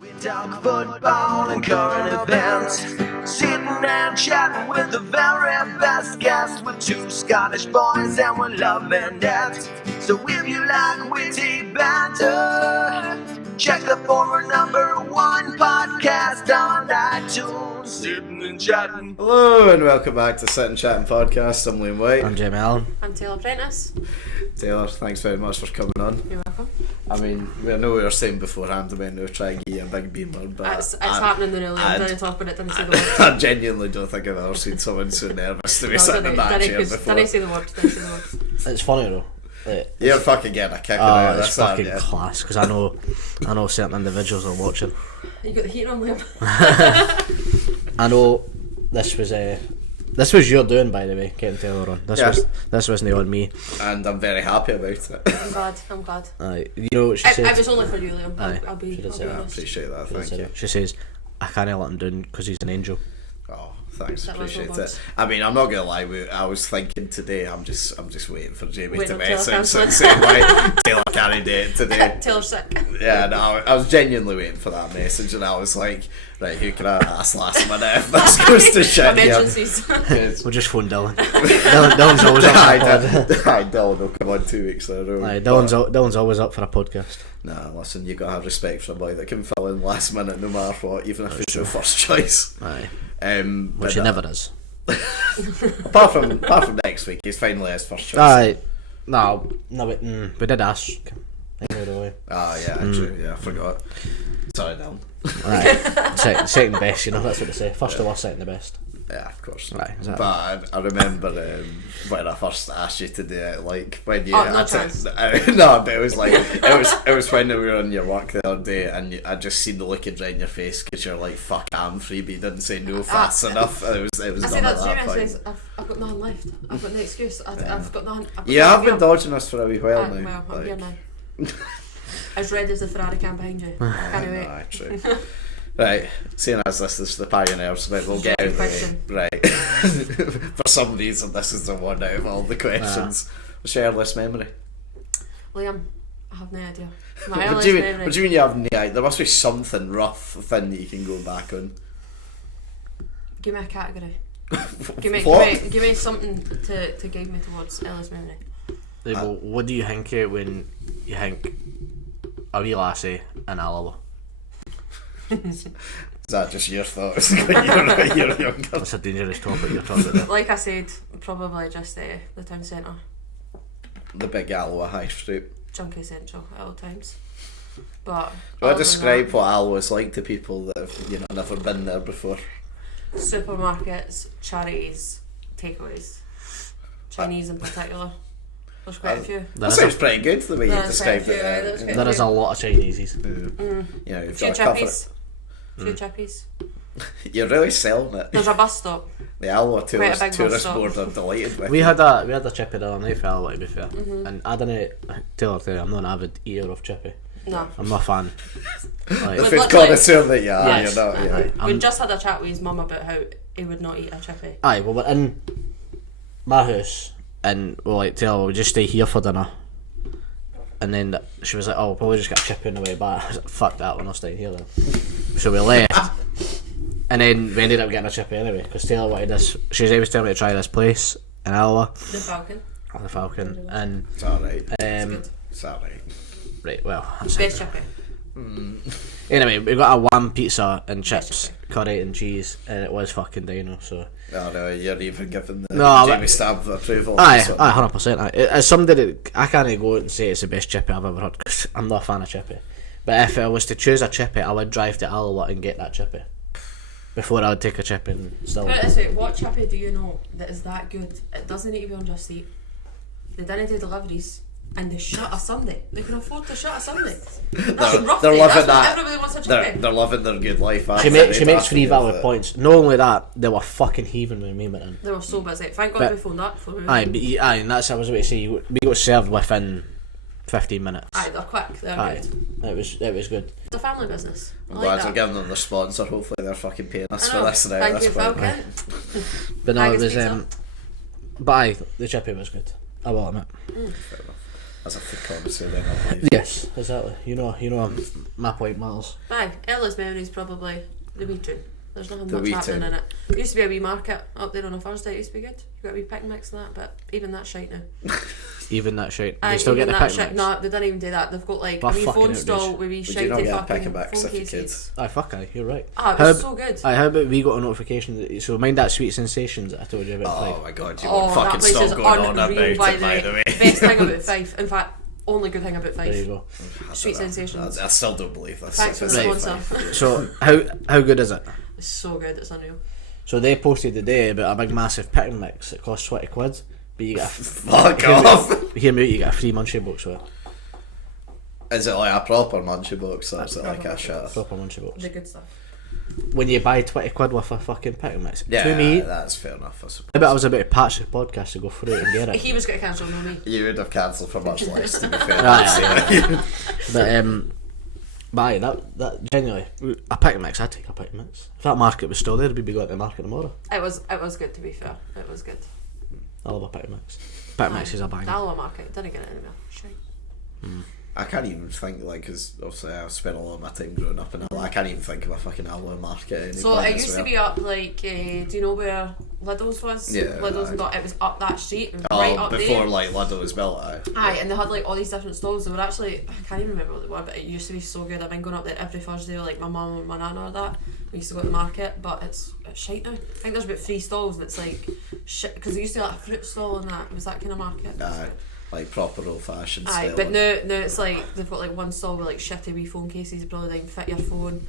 We talk football and current events, sitting and chatting with the very best guests. With two Scottish boys and we're loving it. So if you like witty banter, check the former #1 podcast on iTunes. Sitting and chatting. Hello and welcome back to Sit and Chatting Podcast. I'm Liam Whyte. I'm Allan. I'm Taylor Prentice. Taylor, thanks very much for coming on. You're welcome. I mean, I know we were saying beforehand about we were trying to get you a big beamer, but It's happening the early. I didn't talk about it, didn't say the word. I genuinely don't think I've ever seen someone so nervous to be sitting in the back chair before. Didn't say the word. It's funny though. You're fucking getting a kick out of it's this, fucking aren't you? class because I know certain individuals are watching. You got the heat on, Liam. I know this was your doing, by the way, getting Taylor on. This wasn't on me. And I'm very happy about it. I'm glad. You know what she said? It was only for you, Liam. I'll be I honest. Appreciate that, thank you. She says, I can't let him down because he's an angel. Oh, thanks, That was appreciate so it. I mean, I'm not gonna lie, I was thinking today, I'm just waiting for Jamie Waiting to on Taylor message cancelling. and say like Taylor can't do it today. Taylor's sick. Yeah, no, I was genuinely waiting for that message, and I was like, right, who can I ask last minute if this goes to shit here? Emergencies. We'll just phone Dylan. Dylan's always up for a pod. Dylan will come on 2 weeks in a row. Dylan's always up for a podcast. Nah, listen, you gotta have respect for a boy that can fill in last minute no matter what, even if it's your first choice. Aye. But Which he never does. apart from next week, he's finally his first choice. Aye. No, we did ask. Yeah, true. Yeah, I forgot. Sorry, Dylan. Right. Second best, you know, that's what they say. First to last, second the best. Yeah, of course. Right, but I remember when I first asked you to do it, like when you. No chance. No, but it was like it was when we were on your work the other day, and I just seen the look in your face because you're like, "Fuck, I'm free," but you didn't say no fast enough. It was I done say at that to that Jamie. I point. says, I've got nothing left. I've got no excuse. I've got nothing. You have been dodging us for a wee while now. Well, I'm like. here now. As red as the Ferrari can behind you. Can't wait. No, true. Right, seeing as this is the Pioneers, but we'll get out of the way. Right. For some reason, this is the one out of all the questions. What's your earliest memory? Liam, I have no idea. My What earliest do you memory. mean you have no idea? There must be something rough thing that you can go back on. Give me a category. What? Give me something to guide me towards earliest memory. Well, what do you think of when you think a wee lassie in Alloa? Is that just your thoughts when you're younger? That's a dangerous topic you're talking about. Like I said, probably just the town centre. The big Alloa High Street. Junkie central at all times. But Do I other than describe that, what Alloa's like to people that have never been there before? supermarkets, charities, takeaways, Chinese in particular. There's quite a few. That sounds pretty good the way you There's quite a described few, it. there's quite There is a lot of Chineses. You know, you've Few got a couple. chippies. Few chippies. You're really selling it. There's a bus stop. The Alloa Quite a big bus tourist stop. board are delighted with We it. had a chippy the other night for Alloa, to be fair. And I didn't tell her I'm not an avid eater of chippy. No. I'm not a fan. Like, The But food look, connoisseur that you are, Yes. you're not. Yeah. We just had a chat with his mum about how he would not eat a chippy. aye, well, we're in my house and we're like, tell her we'll just stay here for dinner. And then she was like, oh, we'll probably just get a chippy on the way back. I was like, fuck that, we're not staying here then. So we left. And then we ended up getting a chippy anyway, because Taylor wanted this. She was always telling me to try this place in Alloa. The Falcon. The Falcon. And It's alright. Good. It's alright. right, well, that's Best chippy. anyway, we got a one pizza and chips, chippy. curry and cheese, and it was fucking dino. So Oh no, you're even giving the No, Jamie but- stamp of approval. aye, That's what- 100%. As somebody that I can't go and say it's the best chippy I've ever had because I'm not a fan of chippy. But if I was to choose a chippy, I would drive to Alloa and get that chippy before I would take a chippy and still. Put it this way, what chippy do you know that is that good? It doesn't need to be on Just Eat. They didn't do deliveries. And they shut a Sunday. They can afford to shut a Sunday. That's rough. they're That's loving what that. everybody wants a They're chippy. loving their good life. She makes 3 valid points. Not only that, they were fucking heaving when we went in. They were so busy. Thank God But- we phoned up before we Aye, but aye, and that's what I was about to say. We got served within 15 minutes. Aye, they're quick. They're Aye, good. it was good. It's a family business. I I'm like glad that. we're giving them their sponsor. Hopefully they're fucking paying us I for know. this now. Thank That's you, fine. Falcon. But no, it Haggis was pizza. but aye, the chippy was good. I will admit. as a food connoisseur then, I believe. Yes, exactly. You know, my point matters. Aye, earliest memories probably the wee tune. There's nothing The much wee happening tune. in it. There used to be a wee market up there on a Thursday. It used to be good. You got a wee pick mix and that, but even that's shite now. Even that shit. Aye, They still get even the that pick shit. mix. No, they don't even do that. They've got like What a wee fucking phone outrage. stall with wee Would you shitey not get a fucking pick-a-backs phone if you could? cases. Aye, fuck aye, you're right. Ah, it How was ab- so good. Aye, how about we got a notification that, so mind that Sweet Sensations that I told you about Oh Fife? my god, you Oh, won't fucking that place is stop going on about unreal, it, by by the way. Best thing about Fife. In fact, only good thing about There you Fife. go. Sweet Sensations. I still don't believe this. Thanks for If the it's sponsor. like- So how good is it? It's so good. It's unreal. So they posted today about a big massive pick and mix that costs 20 quid, but you get Fuck off! hear me out, you get a free munchie box with it. Is it like a proper munchie box or is it like a shit? Proper munchie box. The good stuff. When you buy 20 quid worth of fucking pick and mix, Yeah, to me, that's fair enough, I suppose. I bet I was about to patch the podcast to go through it and get it. He was going to cancel, no me. You would have cancelled for much less, to be fair. Aye, but aye, that genuinely, a pick and mix, I'd take a pick and mix. If that market was still there, we'd be going to the market tomorrow. It was good, to be fair. It was good. I love a pick and mix. Pick and mix is a The banger. Alloa market, didn't get it anywhere. Shite. I can't even think, like, because obviously I've spent a lot of my time growing up in Alloa. I can't even think of a fucking Alloa market. Any So point it as used to well. be up like, do you know where Lidl's was? Yeah, Lidl's aye. and it was up that street, right up before there. like Lidl was built, aye. Aye, and they had like all these different stalls. They were actually, I can't even remember what they were, but it used to be so good. I've been going up there every Thursday with like my mum and my nana or that. We used to go to the market, but it's shite now. I think there's about 3 stalls and it's like shit, because they used to have like a fruit stall and that. It was that kind of market. Aye, like proper old fashioned Aye, style. but now it's like they've got like one stall with like shitty wee phone cases. You probably don't fit your phone.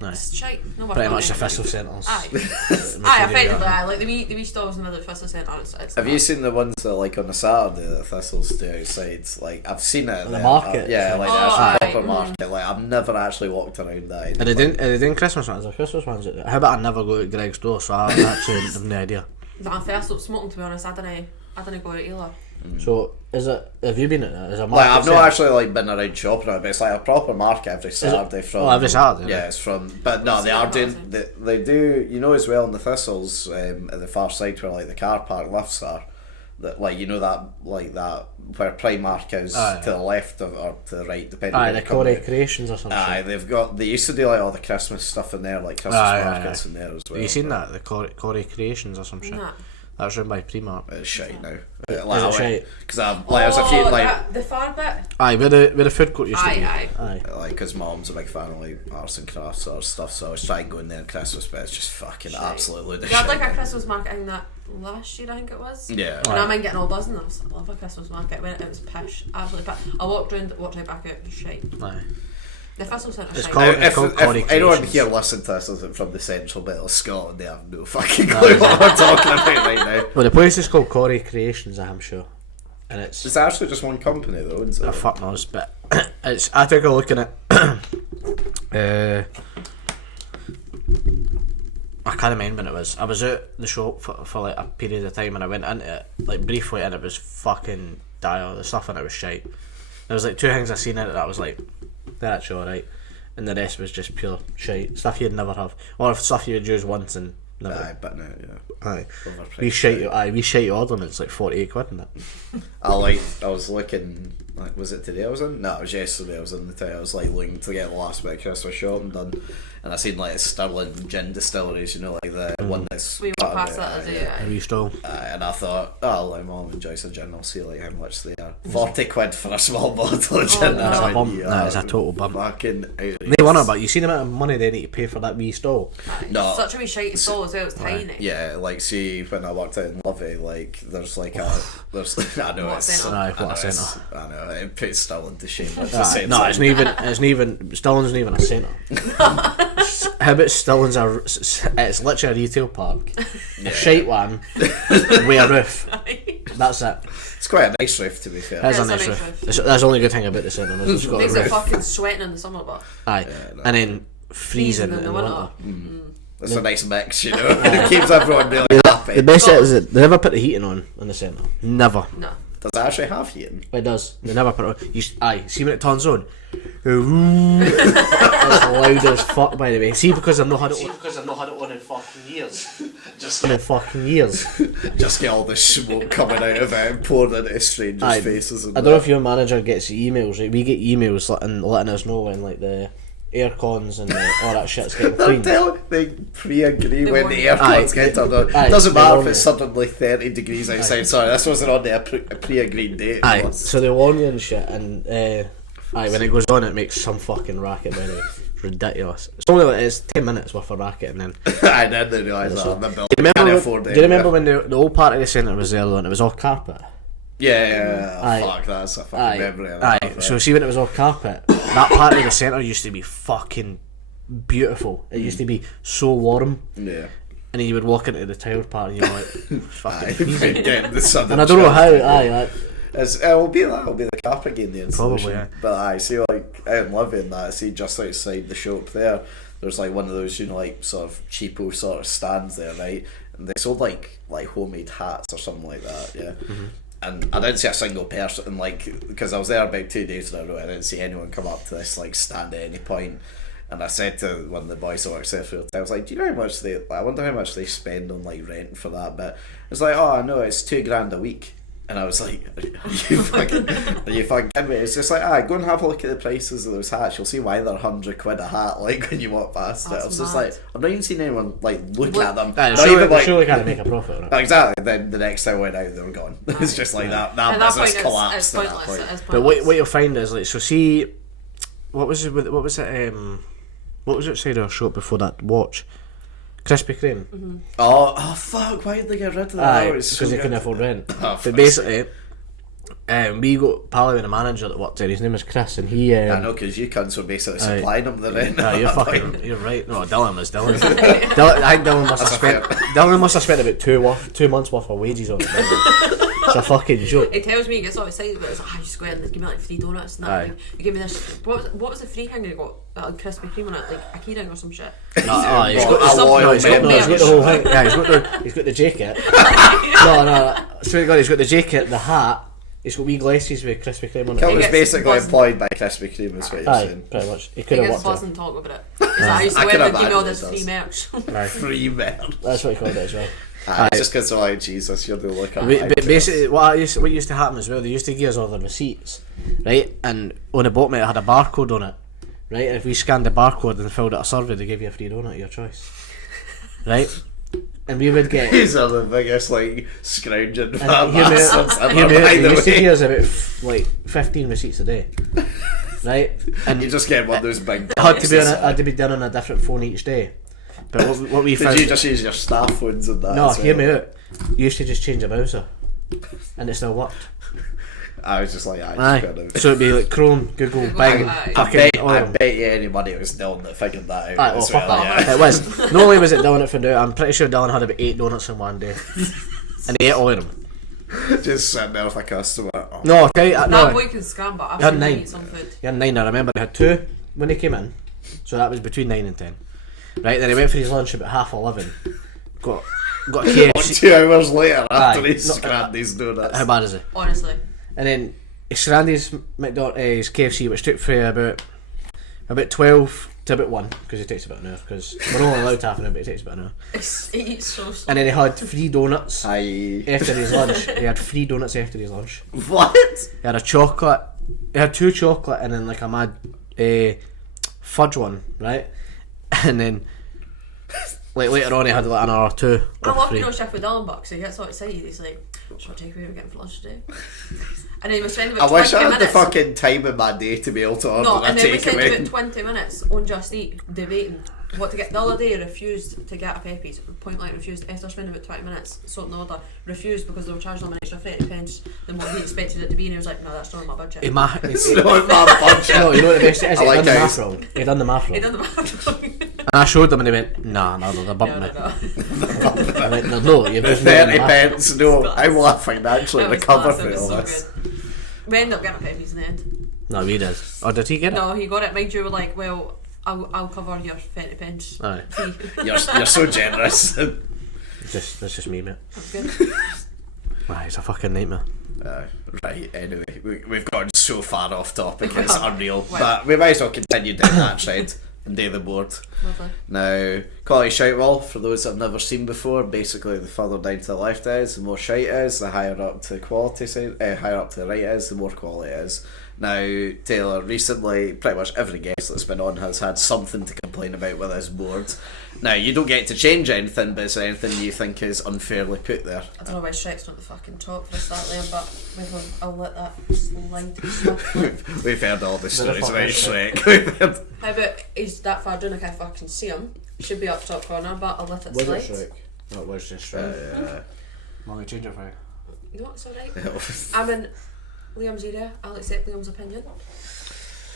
Aye. It's shite. No Pretty matter much the what. Thistle Centres. Aye, Material, aye, effectively, yeah. aye. Like the wee stalls in the middle of the Thistle Centre. It's Have you seen the ones that like on a Saturday that Thistles do outside? Like I've seen it. The there. market? Yeah, like Oh, the aye, actual proper mm. market. Like I've never actually walked around that. Are they doing Christmas ones? Are Christmas ones out there? How about I never go to Greg's door, so I actually have no idea. I'm first up smoking, to be honest. I didn't go out either. So, is it, have you been at it? Is it a Like market I've not there? actually like been around shopping it, but it's like a proper market every Saturday from. Oh, every Saturday, Yeah, right. it's from. But no, they are doing. They do. You know as well in the Thistles at the far side where like the car park lifts are. That like you know that where Primark is Aye. to the left of or to the right depending. Aye, where the you come Corey out. Creations or something. Aye, they used to do like all the Christmas stuff in there, like Christmas Aye, markets aye. in there as well. Have you seen that? The Corey Creations or some shit? Nah. That's run by Primark. It's shite now. Is it shite? Because I was a few like. the far bit. Aye, where the food court used to be. Aye, Aye. Like, because mum's a big fan of like arts and crafts or stuff, so I was trying to go in there at Christmas, but it's just fucking absolutely They had like a Christmas market in that last year, I think it was. Yeah. And I'm getting all buzzing. I was like, I love a Christmas market. It was pish, absolutely pish. I walked right back out. It was shite. Aye. The Thistle Centre. It's shite. called- If Corey anyone Creations. here listen to this isn't from the central bit of Scotland, they have no fucking clue what we're talking about right now. Well, the place is called Corey Creations, I'm sure. And it's... It's actually just one company though, isn't it? fuck knows, but it's... I took a look at it. I can't remember when it was. I was out the shop for like a period of time and I went into it, like briefly, and it was fucking dire. The stuff in it was shite. There was like 2 things I seen in it that I was like, they're actually alright. And the rest was just pure shite. Stuff you'd never have. Or stuff you would use once and never. Aye, but no, yeah. Aye. Overpriced, We shite ordering, it's like 48 quid in it. I was looking, like, was it today I was in? No, it was yesterday I was in the town. I was like looking to get the last bit of Christmas shopping done, and I seen like a Stirling gin distilleries, you know, like the one that's We walked cut past out, that the aye, other day. A wee stall. and I thought, oh, I'll let mum enjoy some gin, I'll see like how much they are. 40 quid for a small bottle of gin. no. I That's a went, bump. "Yeah, That is a total bump." Fucking outrageous. They wonder about, you see the amount of money they need to pay for that wee stall. No. Such a wee shitey stall as well. It's tiny. Yeah, like see when I worked out in Lovey, like there's like I know What it's centre? Aye, I know what a it's- centre. I know it puts Stirling to shame. It's the Aye, same no, thing. it's not even Stirling's not even a centre. How about Stirling's it's literally a retail park. A shite one with a roof. That's it. It's quite a nice roof to be fair. That's a It's a nice nice roof. roof. That's the only good thing about the centre. Is it's got a Makes it roof. fucking sweating in the summer, but Aye, no. and then freezing freezing in the winter. It's a nice mix, you know. It keeps everyone really happy. The best bit is that they never put the heating on in the centre. Never. no. Does it actually have heating? It does. They never put it on. Aye, see when it turns on? It's loud as fuck, by the way. See, because I've not had it on in fucking years. in fucking years. Just get all the smoke coming out of it and pouring into strangers' faces. And I don't know if your manager gets emails. Right? We get emails letting us know when like the air cons and all that shit's getting cleaned. They pre-agree They when warn the you. air cons get turned on. Aye, Doesn't they matter warn if it's you. suddenly 30 degrees outside. Sorry, this wasn't on a pre-agreed date. Aye, so they warn you and shit, and when it goes on, it makes some fucking racket. By the way, it's ridiculous. It's only like it's 10 minutes worth of racket, and then. I didn't realise that. On the bill. Do you Do remember when the old part of the centre was there and it was all carpet? Yeah, Aye. fuck, that's a fucking memory of Aye. that. So see when it was all carpet, that part of the centre used to be fucking beautiful. It used to be so warm. Yeah. And then you would walk into the tiled part and you're like, fucking freezing. Getting the sun. And I don't know how. It'll be the carpet game, the installation. Probably, yeah. But I see, like out in Living, that I see just outside the shop there. There's like one of those, like sort of cheapo sort of stands there, right? And they sold like homemade hats or something like that, yeah. Mm-hmm. And I didn't see a single person, because I was there about 2 days in a row. I didn't see anyone come up to this stand at any point. And I said to one of the boys who works there for I was like, do you know how much I wonder how much they spend on rent for that bit. It's like, oh, I know, it's $2,000 a week. And I was like, are you fucking kidding me? It's just like, go and have a look at the prices of those hats. You'll see why they're £100 a hat, when you walk past it. I was just like, I've not even seen anyone look at them. Surely can't make a profit on it. Exactly. Then the next time I went out, they were gone. It's just like that business collapsed at that point. But what you'll find is so see, what was it outside our shop before that watch? Krispy Kreme. Mm-hmm. Oh fuck! Why did they get rid of that? Because they couldn't afford rent. Oh, but basically, we got pally with a manager that worked there. His name was Chris, and he. I know, because you cunts were basically supplying them the rent. You're right. No, Dylan was Dylan. I think Dylan must have spent about 2 months worth of wages on it. It's a fucking joke. He tells me he gets all excited about it. He's like, just go in and give me free donuts and that. Aye. You give me this. What was the free thing he got? Krispy Kreme on it, a key ring or some shit. He's got the whole thing. Yeah, he's got the jacket. No. Swear to God, he's got the jacket, the hat. He's got wee glasses with Krispy Kreme on it. He was basically employed by Krispy Kreme, is what you're saying. Pretty much. He He could have gets worked buzzed it. and talk about it. I used to wear and give me all this free merch. Free merch. That's what he called it as well. Just because they're like, Jesus, you're the look at But basically, what used to happen as well, they used to give us all the receipts, right? And on the bottom it had a barcode on it, right? And if we scanned the barcode and filled out a survey, they give you a free donut of your choice, right? And we would get. These are the biggest scrounging bastards They ever, by the used to way. give us about 15 receipts a day, right? And You just get one of those big. I had to be done on a different phone each day. But what we found. Did you just use your staff phones and that? No, as well? hear me out. You used to just change a browser, and it still worked. I was just like, So it'd be like Chrome, Google, Bing, I fucking all of them. bet you anybody was Dylan that figured that out. Aye, as fuck well, that. yeah. It was. Not only was it Dylan that found out, I'm pretty sure Dylan had about 8 donuts in one day, and he ate all of them. Just sitting there with a customer. Oh. No, okay, That no. boy can scramble. I've You had seen him 9. eat some food. He had 9. I remember he had 2 when he came in, so that was between 9 and 10. Right, then he went for his lunch about 11:30. Got a KFC. 2 hours later after Aye. he scrambled these donuts. How bad is it? Honestly. And then he scanned his KFC, which took for about 12 to about 1, because it takes about an hour, because we're only allowed half an hour, but it takes about an hour. He eats so slow. And then he had 3 donuts Aye. after his lunch. He had 3 donuts after his lunch. What? He had a chocolate. He had 2 chocolate and then like a mad fudge one, right? And then later on he had like another 2. I or love 3. Chef with Allan Bucks. He gets all excited. He's like, "What takeaway we're getting for lunch today?" And then he was spending I about wish 20 I had minutes. the fucking time in my day to be able to order No, a and then we spent about takeaway. 20 minutes on Just Eat debating what to get. The other day, he refused to get a Pepe's. Point blank refused. After spending about 20 minutes sorting the order, refused because they were charging him an extra 30 pence than what he expected it to be. And he was like, "No, that's not on my budget." It's No, my budget. no, you know what the best is? I He like done the how math wrong. He done the math He wrong. done the math wrong. And I showed him and he went, nah, they're bumping No. it. I went, no, you've just made 30 the math. pence, no, I will financially It was recover class, for it was all so this. good. We ended up getting a Pepe's in the end. No, he did. Or did he get it? No, he got it. Mind you, were like, "Well, I'll cover your 30 pence." Aye. You're so generous. That's just me, mate. Good. Aye, it's a fucking nightmare. Right, anyway, we've gone so far off topic, it's unreal. Well. But we might as well continue down that trend. and Day the Board. Lovely. Now, quality shite wall, for those that have never seen before, basically the further down to the left it is, the more shite it is, the higher up to the quality side, higher up to the right it is, the more quality it is. Now, Taylor, recently, pretty much every guest that's been on has had something to complain about with this board. Now, you don't get to change anything, but is there anything you think is unfairly put there? I don't know why Shrek's not the fucking top for a start, Liam, but I'll let that slide swiftly. We've heard all the stories fuck about is Shrek. How about he's that far down I can't fucking see him? Should be up top corner, but I'll let it Was slide. it Shrek? No, it was just Shrek. Yeah. Let me change it for you. No, it's alright. I'm in Liam's area. I'll accept Liam's opinion.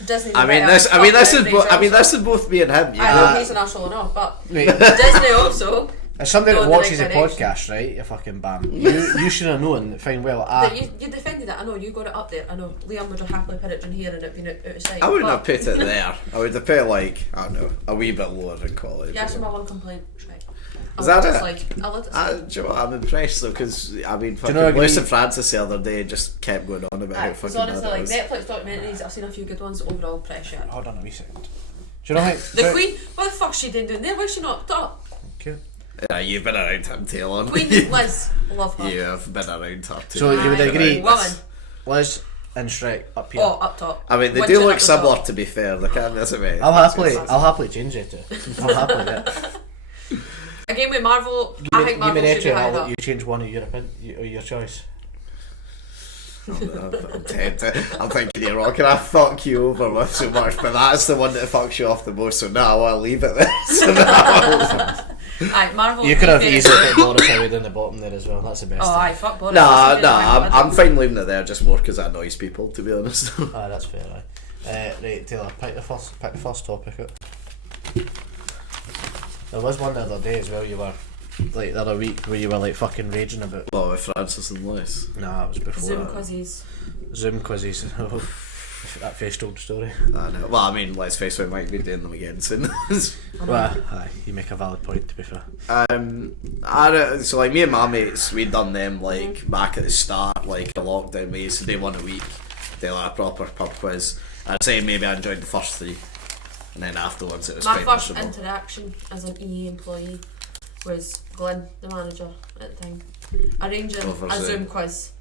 Disney. This is both me and him. I know he's an arsehole enough, but Wait. Disney also. As somebody Go that in the watches a right direction. podcast, right, you fucking bam. You should have known, fine well, That you defended it. I know you got it up there. I know Liam would have happily put it down here and it been out of sight. I wouldn't but have put it there. I would have put it like, I don't know, a wee bit lower in quality. Yeah, so my one complaint. Shrek. Is that it? I'll let it slide. Do you know what, I'm impressed though, because I mean, fucking know, Lewis and Francis the other day just kept going on about how Because fucking honestly, bad like it was. Netflix documentaries, I've seen a few good ones. Overall, pretty shit. Hold on a wee second. Do you know how... The Queen, what the fuck's she doing there? Why's she not up? Okay. Yeah, you've been around him, Taylor. Queen Liz, love her. You have been around her too. So you would Aye, agree, woman. Liz and Shrek up here. Oh, up top. I mean, they Winching do up look the similar, top. to be fair. They can't miss it. I'll happily change it to. I'll happily do it. Again with Marvel, I think Marvel should be higher I'll up. let you change one of your choice. I'm tempted. I'm thinking you're rocking. I fuck you over with so much, but that's the one that fucks you off the most. So now I'll leave it there. So now Aye, Marvel. You could have fair. easily put Boris away down the bottom there as well. That's the best. Oh, aye, fuck Boris. nah, That's what I'm fine leaving it there just more because that annoys people, to be honest. Aye, that's fair. Aye. Right, Taylor, pick the first topic out. There was one the other day as well. You were like the other week where you were like fucking raging about. Well, with Francis and Lewis. Nah, it was before Zoom that. quizzes. Zoom quizzes. That face told story. I know. Well, I mean, let's face it, we might be doing them again soon. Well, aye, you make a valid point to be fair. So like me and my mates, we'd done them like back at the start, like a lockdown. We used to do one a week, do like a proper pub quiz. I'd say maybe I enjoyed the first three, and then afterwards it was My quite first miserable. interaction as an EE employee was Glenn, the manager at the time, arranging Over a Zoom. Zoom quiz.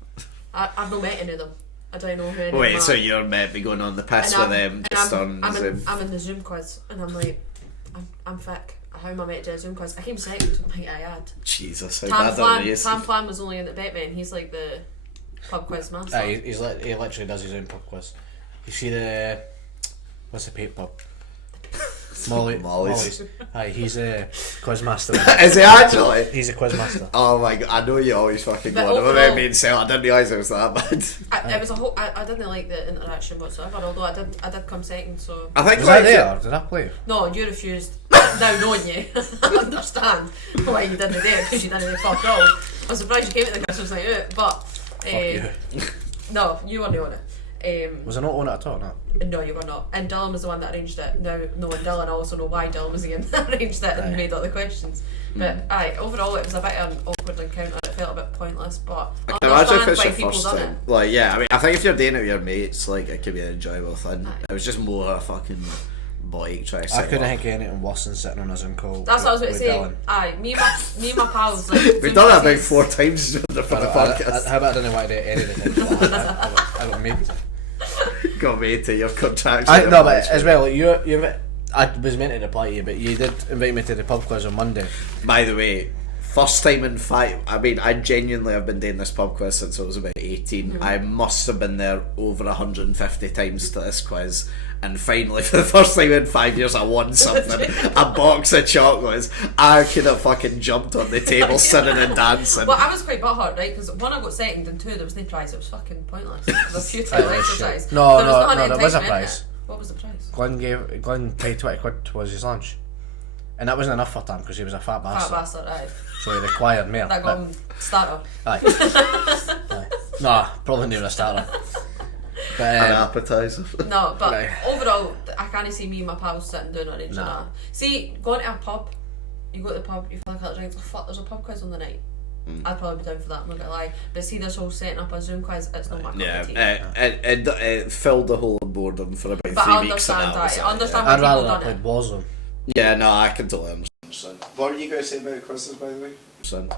I've not met any of them. I don't know who any of Wait, them so are. you're meant to be going on the piss And with them just on I'm Zoom? I'm in the Zoom quiz, and I'm like, I'm thick. How am I meant to do a Zoom quiz? I came second. I'm like, I had. Jesus, how Tam bad are you? Plan was only in the bet man. He's like the pub quiz master. Aye, he literally does his own pub quiz. You see the what's the paper pub? Molly's. Aye, he's a quiz master. Is he actually? He's a quiz master. Oh my god, I know you always fucking But go on about overall- me and Sel. I didn't realise it was that bad. It was a whole. I didn't like the interaction whatsoever. Although I did come second. So I think Was like I there? Did I play? no, you refused. Now knowing you, I understand why you didn't there because you didn't really fuck all. I'm surprised you came to the Christmas night out, but Fuck you. no, you weren't on it. Was I not on it at all? No. No, you were not. And Dylan was the one that arranged it. Now, knowing Dylan, I also know why Dylan was the one that arranged it and Aye. made all the questions. But aye, overall, it was a bit of an awkward encounter. It felt a bit pointless, but I Can imagine if understand it's why your people first done time. it. Like, yeah, I mean, I think if you're doing it with your mates, like, it could be an enjoyable thing. Aye. It was just more a fucking bike trying to I set couldn't up. think of anything worse than sitting on a Zoom call. That's what I was about to with say. Dylan. Aye, me and my pals like. We've done that about 4 times for the I- podcast. how about I didn't want to do any of the time? I got made to. Got me to your contract. No, but as well, I was meant to reply to you, but you did invite me to the pub quiz on Monday. By the way, first time in 5. I mean, I genuinely have been doing this pub quiz since I was about 18. I must have been there over 150 times to this quiz. And finally, for the first time in 5 years, I won something. A box of chocolates. I could have fucking jumped on the table, singing and dancing. Well, I was quite butthurt, right? Because one, I got second, and two, there was no prize. It was fucking pointless. It was a futile exercise. No, there was not no, an there was a enticement in prize. it. What was the prize? Glenn paid 20 quid towards his lunch. And that wasn't enough for Tam because he was a fat Fat bastard. bastard, aye. So he required more. That got him starter. Aye. Nah, probably never a starter. But, An appetizer. No, but Right. overall, I can't see me and my pals sitting down arranging Nah. that. See, going to a pub, you go to the pub, you feel like a drink, oh fuck, there's a pub quiz on the night. I'd probably be down for that, I'm not gonna lie. But see this whole setting up a Zoom quiz, it's not my cup of tea. It filled the whole boredom for about But 3 I weeks. understand that. I understand I'd why rather people that done played it. Warzone. Yeah, no, I can totally understand. What were you going to say about quizzes, by the way?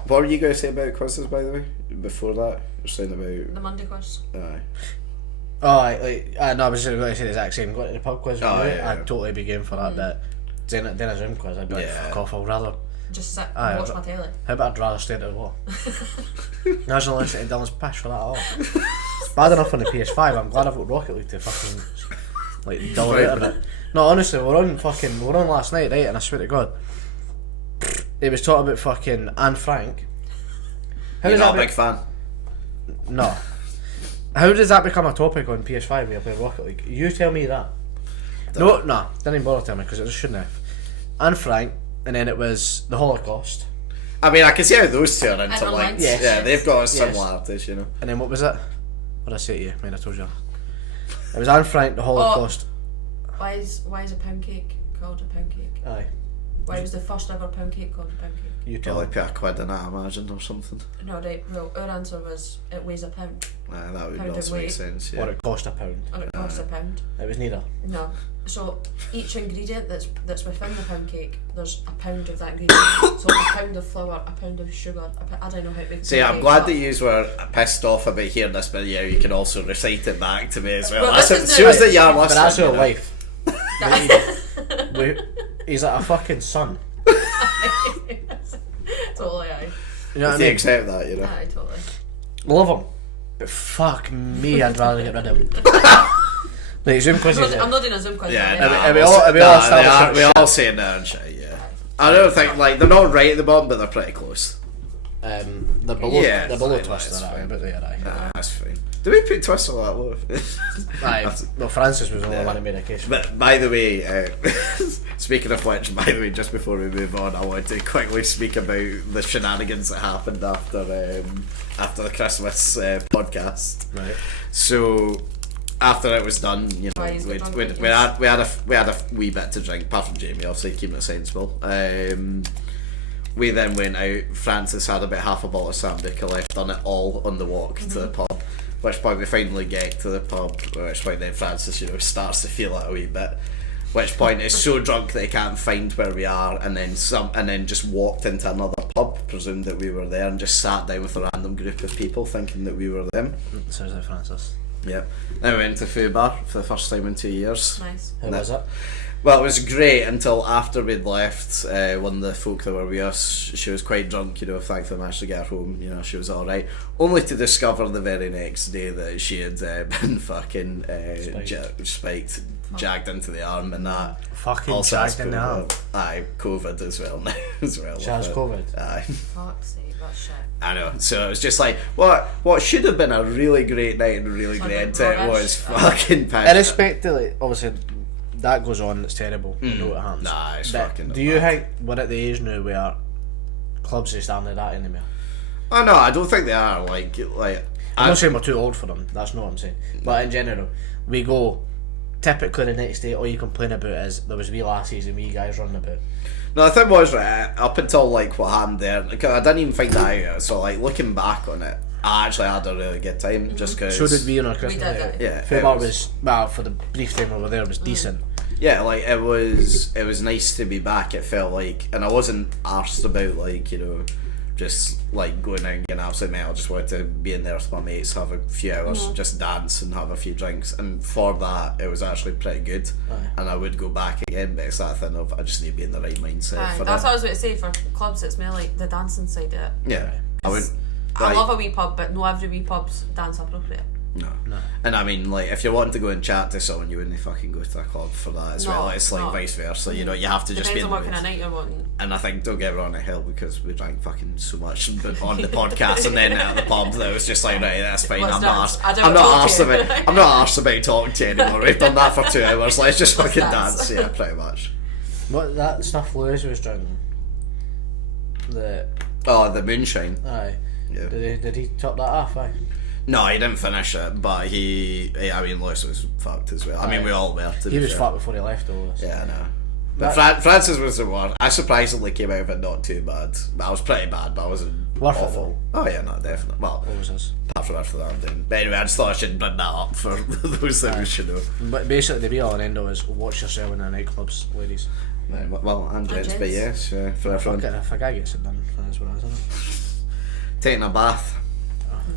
What were you going to say about quizzes, by the way? Before that, you're saying about... The Monday quiz. Aye. No, I was just going to say the exact same. Going to the pub quiz with you, I'd totally be game for that bit. Then a Zoom quiz, I'd be like, fuck off, I'd rather... Just sit and watch my telly. How about I'd rather stay at the wall? Imagine listening to Dylan's pish for that at all. Bad enough on the PS5, I'm glad I've got Rocket League to fucking, like, dull it out a bit. No, honestly, we were on last night, right, and I swear to God, he was talking about fucking Anne Frank. You're not a big fan? No. How does that become a topic on PS5 when you're playing Rocket League? You tell me that. No, didn't even bother telling me because it just shouldn't have. Anne Frank, and then it was the Holocaust. I mean, I can see how those two are interlinked. Yes. Yeah, they've got similarities, you know. And then what was it? What did I say to you? I mean, I told you. It was Anne Frank, the Holocaust. Why is a pound cake called a pound cake? Aye. Why was the first ever pound cake called a pound cake? You tell Probably me. put a quid in it, I imagine, or something. No, right, well, our answer was it weighs a pound. That would Pound of also make weight. sense, yeah. Or it cost £1. Or it costs a pound. It was neither. No. So each ingredient that's within the pound cake, there's a pound of that ingredient. So a pound of flour, a pound of sugar, I don't know how big. See, I'm glad that you were pissed off about hearing this, but yeah, you can also recite it back to me as well. Well, That's this it is shows the- that you're But listening. that's your you know. life. He's like a fucking son. Totally, aye. You know what I If you mean? accept that, you know. Aye, totally. Love him. But fuck me, I'd rather get rid of him. Like, Zoom quizzes. I'm not doing a Zoom quiz. Yeah, now, no, yeah. we all they established are, that we shit. all saying that and shit, yeah. I don't think, like, they're not right at the moment, but they're pretty close. The below, Yeah, the below it's fine, Twister, it's aye, fine. but yeah, aye. Nah, that's fine. Did we put Twister that low? Aye. Well, Francis was the only Yeah. one who made a case for it. But by the way, speaking of which, by the way, just before we move on, I wanted to quickly speak about the shenanigans that happened after the Christmas podcast. Right. So after it was done, you know, Why he's we got had drunk, we had a wee bit to drink, apart from Jamie, obviously keeping it sensible. We then went out. Francis had about half a bottle of Sambuca left on it, all on the walk to the pub. Which point we finally get to the pub. Which point then Francis, you know, starts to feel it a wee bit. Which point is so drunk that he can't find where we are, and then just walked into another pub, presumed that we were there, and just sat down with a random group of people, thinking that we were them. Sounds like Francis. Yep. Then we went to Foo Bar for the first time in 2 years. Nice. How was it? Well, it was great until after we'd left. One of the folk that were with us, she was quite drunk, you know, thankfully managed to get her home, you know, she was alright. Only to discover the very next day that she had been fucking spiked, jagged into the arm and that. Fucking Also has jagged in the COVID. arm. Aye, COVID as well now. As well. She has with it. COVID. Aye. Fuck's sake, that's shit. I know, so it was just like, what should have been a really great night and really great Something into it rubbish. was fucking pissed. Irrespectively, obviously, that goes on, it's terrible. You know what happens. Nah, it's But fucking do you bad. think we're at the age now where clubs are standing that anymore? Oh no, I don't think they are, like I'm not saying we're too old for them, that's not what I'm saying. But in general, we go, typically the next day, all you complain about is there was wee lassies and wee guys running about. No, the thing was, right, up until like what happened there, because I didn't even find that out, so like looking back on it, I actually had a really good time, just because... So did we on our Christmas did, night. yeah, Foo it Bar was- was, well, for the brief time we were there, it was decent. Yeah, like it was nice to be back, it felt like, and I wasn't arsed about like, you know, just like going out and getting absolute metal. I just wanted to be in there with my mates, have a few hours, just dance and have a few drinks, and for that it was actually pretty good. And I would go back again, but it's that thing of I just need to be in the right mindset Aye, for that's that. what I was about to say. For clubs, it's more like the dancing side of it. Yeah, I would. I like- love a wee pub, but not every wee pub's dance appropriate. No. And I mean, like, if you're wanting to go and chat to someone, you wouldn't fucking go to a club for that as No, well. It's like no. vice versa, you know, you have to just be Depends in on the what kind of mood. night you're wanting. And I think, don't get me wrong, it helped because we drank fucking so much on the podcast and then at the pub that it was just like, right, that's fine, Let's I'm not dance. arsed. I don't I'm not talk arsed to you. about I'm not arsed about talking to you anymore. We've done that for 2 hours, let's just Let's fucking dance. dance. Yeah, pretty much. What, that stuff Lewis was drinking? The, Oh, the moonshine. aye. Yeah. Did he top that off, aye? No, he didn't finish it, but I mean, Lewis was fucked as well. I mean, we all were, to He be was fair. fucked before he left, though. So. Yeah, I know. But Francis was the one. I surprisingly came out of it not too bad. I was pretty bad, but I wasn't Worth it, awful. Oh yeah, no, definitely. Well, What was this? apart from after that, then. But anyway, I just thought I should bring that up for those that we should know. But basically, the be all and end all is watch yourself in the nightclubs, ladies. Right, well, and gents, but gents. yes, for everyone. If a guy gets it done, that's what I was. Taking a bath.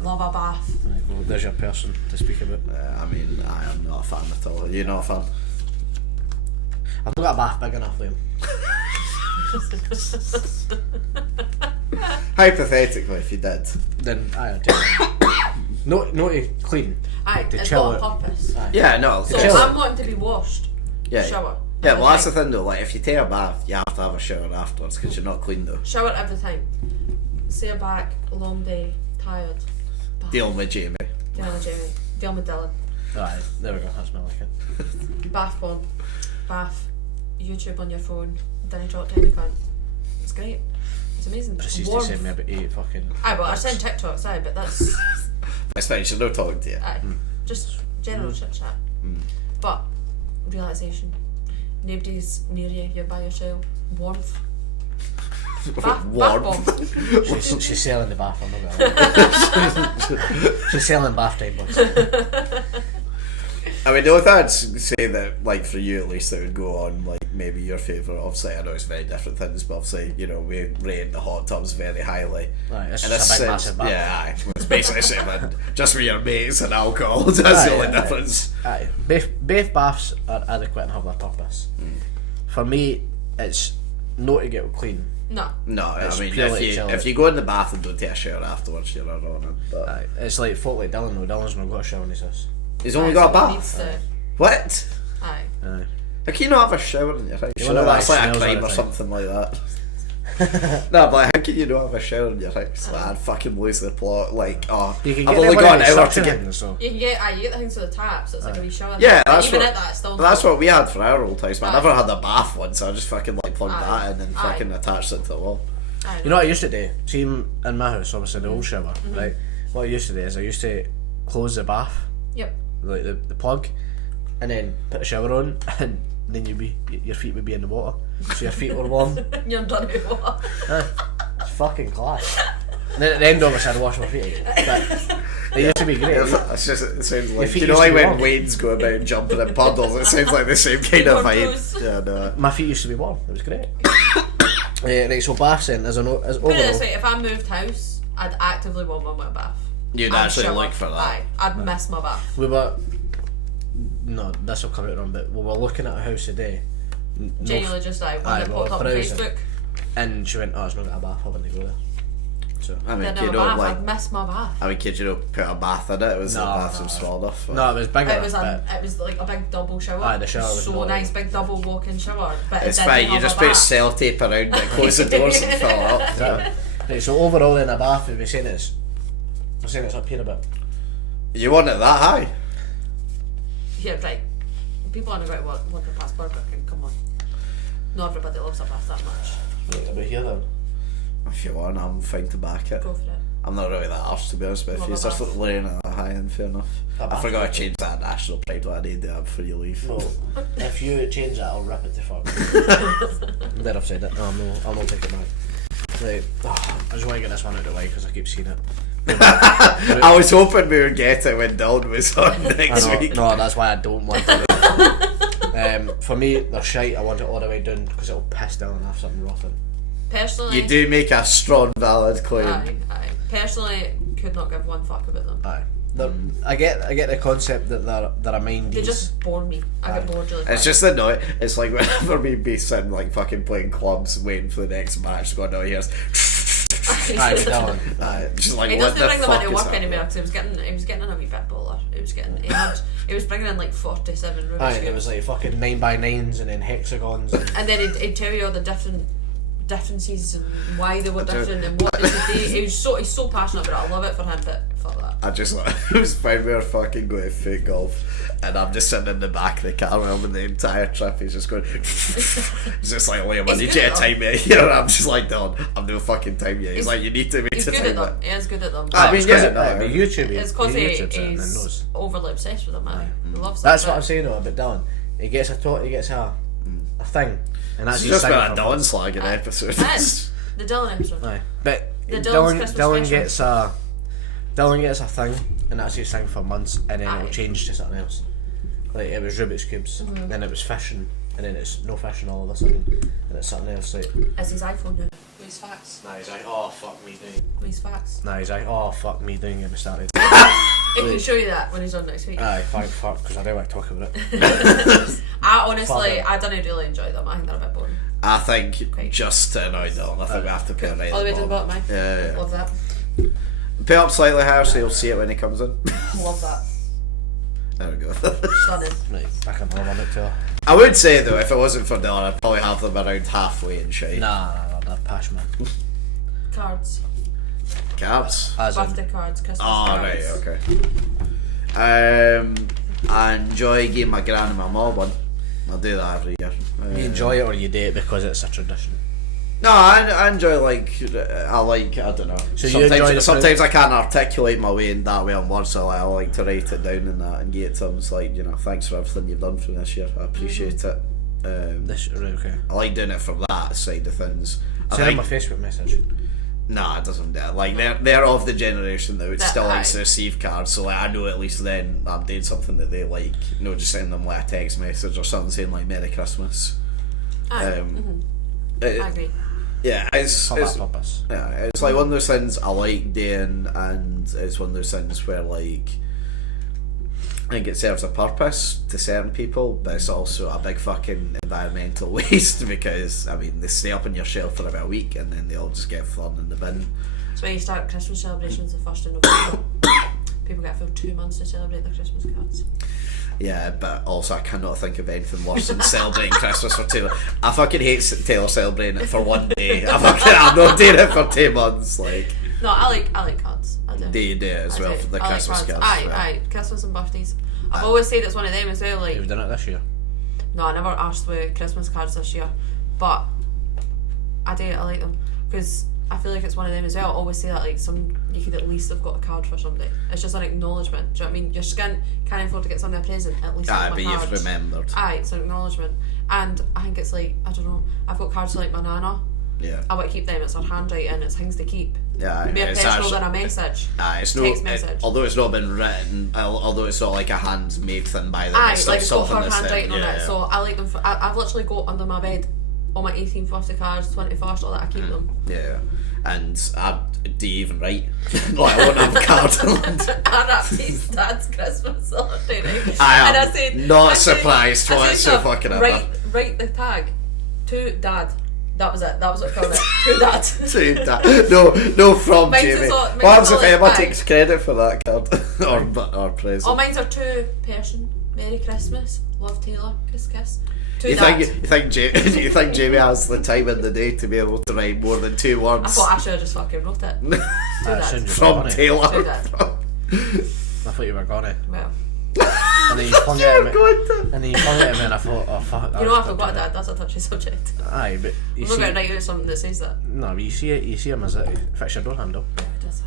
Love a bath. Right, well, there's your person to speak about. I mean, I am not a fan at all. Are you not a fan? I've not got a bath big enough, Liam. Hypothetically, if you did. Then I'd take it. No to clean. Aye, to it's chill got a out. purpose. Yeah, no. So chill. I'm wanting to be washed. Yeah. Shower. Yeah, every well, that's the time. thing though. Like, if you take a bath, you have to have a shower afterwards because you're not clean though. Shower every time. Stay back, long day, tired. Dealing with Jamie. Dealing with Jamie. Dealing with Dylan. Alright, there we go. That's my like it. Bath porn. Bath. YouTube on your phone. Didn't talk to any cunt. It's great. It's amazing. Prentice used to Warmth. send me about 8 fucking. Aye, well, I send TikToks, aye, but that's. It's fine. She's not talking to you. Aye. Just general chit chat. But, realisation. Nobody's near you, you're by yourself. Warmth. Bath Warm. bomb. She's selling the bath. I'm not gonna lie. She's selling bath time box. I mean, the only thing I'd say that, like, for you at least, that would go on, like, maybe your favourite, obviously, I know it's very different things, but obviously, you know, we rate the hot tubs very highly. Right, it's And just a big sense- massive bath. Yeah, aye. It's basically saying just with your mates and alcohol, that's Aye, the only aye. difference. Aye, both baths are adequate and have their purpose. For me, it's not to get clean. No. No, It's I mean, purely chill. if you go in the bath and don't take a shower afterwards, you're not on it. But Aye, it's like folk like Dylan. No, Dylan's not got a shower in his house. he's only Aye, got a so it bath. needs to- What? Aye. Aye. How can you not have a shower in your house? You Sure, wonder why that's it like a smells all crime the or time. something like that. No, but how can you not have a shower in your house? Like, I'd fucking lose the plot. Like, oh, You can I've get only them got when an hour it's to sucking get. in, so. You can get the things with the tap, so it's like a wee shower. Yeah, But that's even what. at that, it's still. That's what we had for our old house. But I Aye. never had a bath one, so I just fucking like plugged Aye. that in and Aye. fucking attached it to the wall. Aye, You know what I used to do? See, in my house, obviously the old shower, right? What I used to do is I used to close the bath, Yep. like the plug, and then put the shower on, and then your feet would be in the water, so your feet were warm. You're done with what? Aye, it's fucking class. And then at the end, obviously, I'd wash my feet again. But it used to be great. It's just, it sounds like, feet you know, used like to be when warm. Wayne's go about jumping in puddles, it sounds like the same kind of Warm vibe. toes. Yeah, no. My feet used to be warm. It was great. Right, so baths then, as Put it this overall. way: if I moved house, I'd actively want my bath. You'd I'd actually shower. look for that. Aye, I'd miss my bath. We were. No, this will come out wrong, but we were looking at a house today. Genuinely, just like when Aye, it well, popped up on browsing. Facebook. And she went, oh, it's not got a bath, I wouldn't go there. So. I mean, Didn't you have a know, bath. like, I'd miss my bath. I mean, kid, you know, put a bath in it. It was the No, bathroom no. small enough. But No, it was bigger. It was but it was like a big double shower. Aye, the shower was so not nice, like- big double walk-in shower. But it's it didn't fine. You have just a put bath. sellotape around it, close the doors, and fill it up. Right. Right, so overall in a bath, we're saying it's up here a bit. You want it that high? Yeah, right. People on the right want the passport, but come on. Not everybody loves a bath that much. Right, about here then. If you want, I'm fine to back it. Go for it. I'm not really that arsed, to be honest with you. Love a It's just bath. laying at that high end, fair enough. A I bath forgot is to change that national pride when I need that before you leave. Well, if you change that, I'll rip it to fuck. There, I've said it. No, I'll not take it back. Right, I just want to get this one out of the way because I keep seeing it. I was hoping we would get it when Dylan was on next I know, week. no, that's why I don't want it. For me, they're shite. I want it all the way down because it'll piss down and have something rotten. Personally, You do make a strong, valid claim. Aye. Personally, could not give one fuck about them. Aye. I get the concept that they're a mind. They just bore me. I get bored really It's fast. just annoying. It's like whenever we be sitting like fucking playing clubs, waiting for the next match, going, oh, here's. Aye, with Dylan. Just like, He what doesn't the bring them fuck into is work happening? anymore because he was getting in a wee bit baller. He was bringing in like 47 Rubik's Aye, it cubes. was like fucking 9x9s and then hexagons. And then he'd tell you all the differences and why they were different and what they could do. He's so passionate about it. I love it for him, but fuck that. I just like, it was fine. We were fucking going to foot golf, and I'm just sitting in the back of the car and the entire trip he's just going. He's just like, Liam, I He's need good you to at time me. You know, I'm just like, Dylan, I'm no fucking time you. He's like, you need to make He's to good time at them. it. He is good at them. I mean, It's 'cause yeah, it- no, aye, but YouTube, It's because YouTube's it and he's knows. overly obsessed with them, man. He loves That's that what I'm bit. saying though about Dylan. He gets a a thing, and that's It's his just thing been a for Dylan months. slagging episode. That's the Dylan episode. Aye, but The Dylan's Dylan Christmas Dylan special. gets a thing, and that's his thing for months, and then Aye. it'll change to something else. Like it was Rubik's cubes, then it was fishing, and then it's no fishing all of a sudden, and it's something else. Like Is his iPhone now? With his facts. nah, he's like, oh fuck me doing. With his facts. Nah, he's like, oh fuck me doing it. We started. He can show you that when he's on next week. Aye, thank fuck, because I do like to talk about it. I honestly, Fuck. I don't really enjoy them. I think they're a bit boring. I think Okay. just to annoy Dylan, I think we have to put it right All the way to the at bottom, eh? Yeah. Love that. Put up slightly higher so you'll see it when he comes in. Love that. There we go. Stunning. Right, back on one it too. I would say though, if it wasn't for Dylan, I'd probably have them around halfway and shite. Nah, pash man. Cards. Cabs. As in, Birthday cards, Christmas Oh, cards. right, okay. I enjoy giving my gran and my mum one. I'll do that every year. you enjoy it or you do it because it's a tradition. No, I enjoy I don't know. So you enjoy the sometimes I can't articulate my way in that way on words, so I like to write it down and that and get it to them. It's like, thanks for everything you've done for me this year. I appreciate it. This right, okay. I like doing it from that side of things. Send him my Facebook message. Nah, it doesn't do it. Like they're of the generation that would That- still likes to aye. receive cards, so like I know at least then I'm doing something that they like. Just sending them like a text message or something saying like Merry Christmas. Aye. It- I agree. yeah, it's For that purpose. yeah, it's like one of those things I like doing, and it's one of those things where like I think it serves a purpose to certain people, but it's also a big fucking environmental waste because I mean they stay up on your shelf for about a week and then they all just get thrown in the bin. So when you start Christmas celebrations the 1st of November, people get a full 2 months to celebrate their Christmas cards. Yeah, but also I cannot think of anything worse than celebrating Christmas for 2 months. I fucking hate Taylor celebrating it for one day. I'm not doing it for 2 months. Like, No, I like cards. I do. do you do it as I well do. for the I Christmas like cards? cards. Aye, right? aye. Christmas and birthdays. I've always said it's one of them as well. Like, You've done it this year. no, I never asked with Christmas cards this year, but I do. I like them because I feel like it's one of them as well. I always say that like you could at least have got a card for somebody. It's just an acknowledgement. Do you know what I mean? Your skin can't afford to get somebody a present. At least Aye, give but them a you've card. remembered. Aye, it's an acknowledgement, and I think it's like I don't know. I've got cards for like my nana. Yeah. I want to keep them. It's her handwriting. It's things to keep. Yeah, More it's personal actually, than a message. it's text no, message. although it's not been written, although it's not like a handmade thing by them, Aye, it's still like it's got something her that's handwriting on there. it. Yeah, So I like them. I've literally got under my bed all my 18th birthday cards, 21st, all that. I keep them. yeah. And do you even write? Like, I won't have a card. I wrapped his dad's Christmas holiday, right? I am and I said, not I said- surprised I said whatsoever. to him, write the tag to dad. That was it. That was what I called it. To dad. Dude, no, from Mine's Jamie. is all- What mine's happens all if like Emma that. takes credit for that card or present? All mine's are to person. Merry Christmas. Love Taylor. Kiss kiss. To You dad. you think Jamie has the time in the day to be able to write more than 2 I words thought I should have just fucking wrote it. To That dad. sounds from funny. To Taylor? dad. I thought you were gonna. Well, And then you flung it at me. Going to- And then you flung it at me and I thought, oh fuck. you know I've got a dad. That's a touchy subject. Aye, but you I'm not see, going to write out something that says that. no, but you see him as a fix your door handle. Yeah, it does.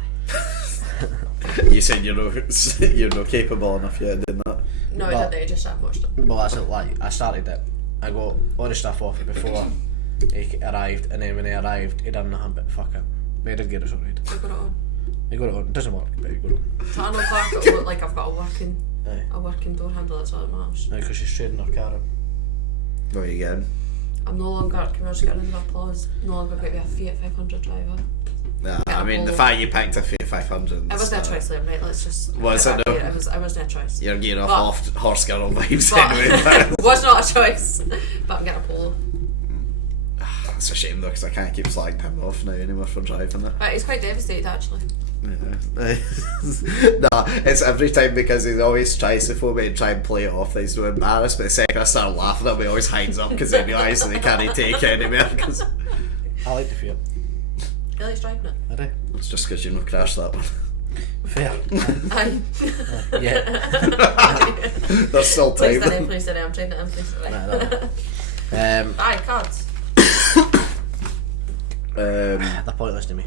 You said you're not capable enough yet of doing that. No, But- I didn't. I just sat and watched it. Well, that's it. Like I started it. I got all the stuff off before he arrived, and then when he arrived, he done nothing but fuck it. But he did get it sorted. I got it on. He got it on. It doesn't work, but he got it on. So I know Clark, it'll look like I've got Aye. a working door handle. That's all that matters. Because she's trading her car in. What are you getting? I'm no longer, can we just get a round of applause? No longer going to be a Fiat 500 driver. Nah, Get I a mean the Polo. fact you picked a Fiat 500. It wasn't a choice, Liam, right? Let's just. Was get it that no? clear. It wasn't a choice. You're getting But- off horse girl vibes But anyway. was not a choice. But I'm getting a Polo. It's a shame though because I can't keep slagging him off now anymore for driving it. But he's quite devastated actually. Yeah. Nah, it's every time because he always tries to phone me and try and play it off that he's so embarrassed, but the second I start laughing at him he always hides up because he realises that he can't take it anymore. Cause I like the Fiat. He likes driving it. I do. it's just because you've not crashed that one. Fair. Aye. Yeah. There's still Please time. don't please don't. I'm trying to please don't. Nah, no. Aye, cards. They're pointless to me.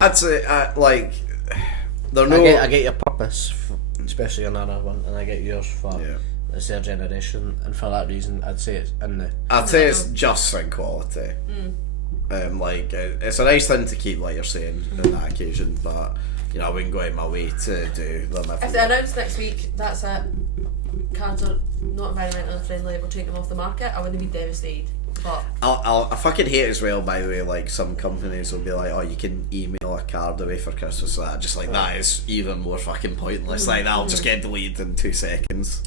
I'd say like they're no. I get your purpose, especially another one, and I get yours for Yeah. It's their generation, and for that reason, I'd say it's in the. I'd say it's just in quality. Like it's a nice thing to keep, like you're saying, on that occasion, but you know I wouldn't go out my way to do them If they announce next week, that's it. Cards are not environmentally friendly. We're taking them off the market. I wouldn't be devastated. But I fucking hate as well, by the way, like some companies will be like, oh, you can email a card away for Christmas, so that just like that is even more fucking pointless. Like that'll just get deleted in 2 seconds.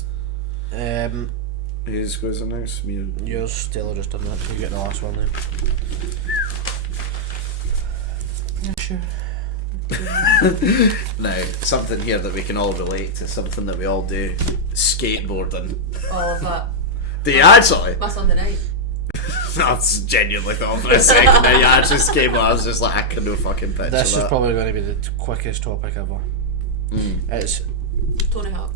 Who's goes next? Me and Yours, Taylor just done that. You get the last one then. Yeah, sure. now something here that we can all relate to, something that we all do: skateboarding. all of that. Do you actually? My Sunday night. That's genuinely thought for a second. Now you actually skateboard. I was just like, I can no fucking picture This that. is probably going to be the quickest topic ever. It's Tony Hawk.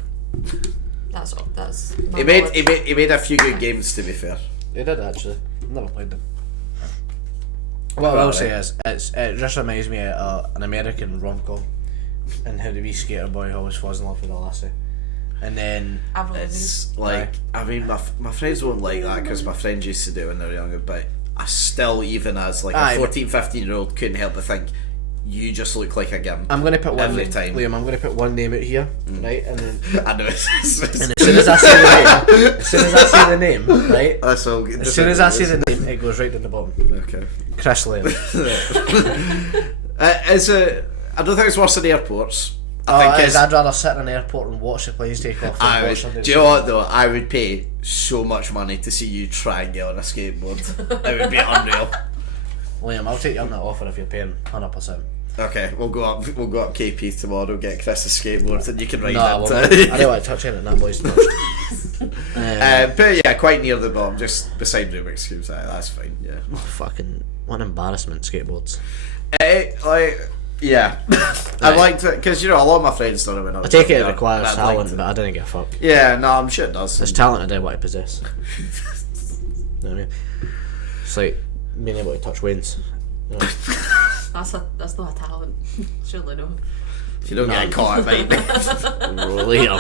That's all. That's. My He made knowledge. he made a few good games, to be fair. They did actually. Never played them. What I will say is, it just reminds me of an American rom-com, and how the wee skater boy always falls in love with a lassie, and then Avril Lavigne. It's like, I mean, my friends won't like that because my friends used to do it when they were younger, but I still, even as like Aye. a 14, 15-year-old, couldn't help but think, you just look like a gimp. I'm gonna put one every time. Liam, I'm gonna put one name out here, right, and then I know it's and as soon as I say the name, right, that's all good. as soon as I say the name, it goes right down the bottom. Okay. Chris Liam. Is it? I don't think it's worse than airports. I'd rather sit in an airport and watch the planes take off than I watch would, something. do you know what though? I would pay so much money to see you try and get on a skateboard. It would be unreal. Liam, I'll take you on that offer if you're paying 100%. Okay, we'll go up KP tomorrow, get Chris a skateboard, and you can ride No, it. I don't want to touch anything that boy's touched. But yeah, quite near the bottom, just beside Rubik's Cubes. That's fine. Yeah. Fucking, what an embarrassment, skateboards. Yeah, I liked it because you know a lot of my friends done it when I I was take it younger, requires and I liked talent, it. but I didn't give a fuck. Yeah, no, I'm sure it does. It's talent I do what I possess. You know what I mean? It's like being able to touch wings. You know? That's not a talent. Surely no. If you don't get caught, it might be. Liam.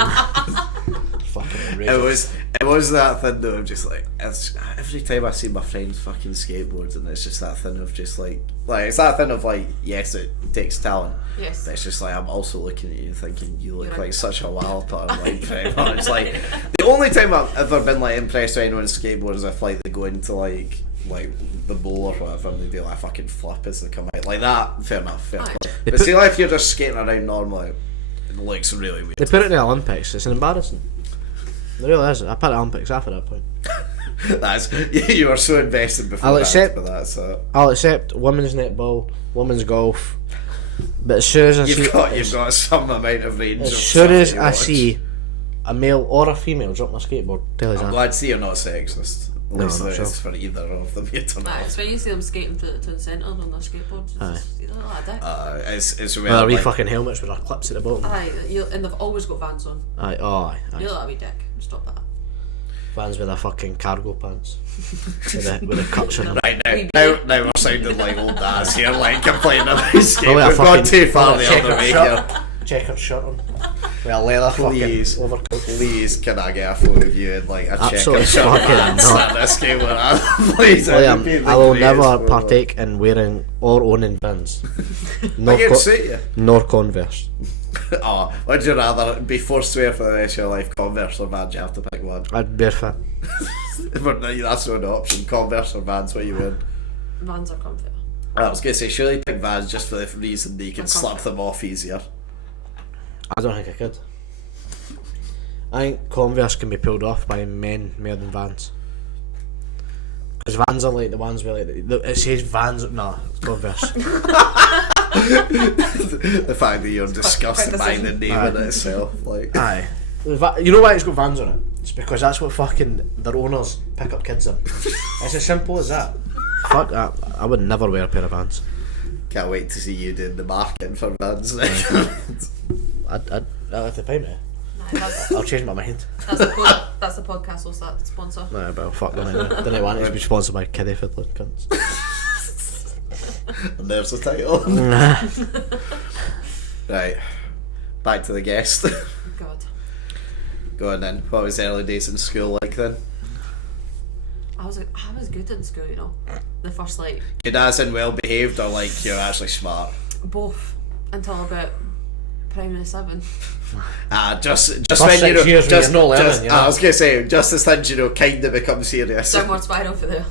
Fucking outrageous. It was that thing though of just like every time I see my friends fucking skateboards, and it's just that thing of just like it's that thing of like, yes, it takes talent, Yes. but it's just like I'm also looking at you and thinking you look You're like a- such a wild part of life. Pretty much. Like the only time I've ever been like impressed with anyone's skateboard is if like they go into like the bowl or whatever and they do like a fucking flip as they come out like that. Fair enough. Aye. But see, like if you're just skating around normally, it looks really weird. They put it in the Olympics. It's embarrassing. It really is. I put the Olympics after that point. That's you were so invested before I'll accept- for that. So I'll accept women's netball, women's golf, but as soon as I you've got some amount of range. as of soon stuff as that you I watch. see a male or a female drop my skateboard, tell his I'm ass. glad to see you're not sexist. At No, least not there is sure. for either of them. You don't know. Nah, it's when you see them skating through the town centre on their skateboards. Aye. You don't know that, It's Well, really our wee like, fucking helmets with our clips at the bottom. Aye, and they've always got Vans on. Aye, oh, aye. You're that wee dick. Stop that. Vans with their fucking cargo pants. with the cuts on them. right Wee now we're sounding like old dads here, like complaining about skate. Probably a We've gone fucking- too far the checkered other way shirt. here. Checkered shirt on. With a leather Please, fucking overcoat. please, can I get a photo of you in like a Absolutely checker shirt fucking pants not. and a skateboard? Please, that would be the I will greatest never photo. partake in wearing or owning Vans. Nor, I can see you. nor Converse. Oh, would you rather be forced to wear for the rest of your life Converse or Vans? You have to pick one. I'd barefoot. But no, that's not an option. Converse or Vans, what you wearing? Vans are comfy. I was going to say, surely pick Vans just for the reason that you can I'm slap confident. them off easier. I don't think I could. I think Converse can be pulled off by men more than Vans. Because Vans are like the ones where it says Vans. No, it's Converse. The fact that you're disgusted by the name in itself, like. Aye. You know why it's got Vans on it? It's because that's what fucking their owners pick up kids in. It's as simple as that. Fuck that. I would never wear a pair of Vans. Can't wait to see you doing the marketing for Vans. I'd have to pay me. Nah, that's, I'll change my mind. that's the podcast will start to sponsor. Nah, but fuck them anyway. Didn't want it to be sponsored by kiddie fiddling cunts. And there's the title. Right, back to the guest. God. Go on then. What was the early days in school like then? I was good in school, you know. The first like Good as in well behaved, or like you're actually smart? both until about primary 7. Just First when 6 years when just, you're not learning, just, you know. I was gonna say, just as things kind of become serious. Downward spiral for there.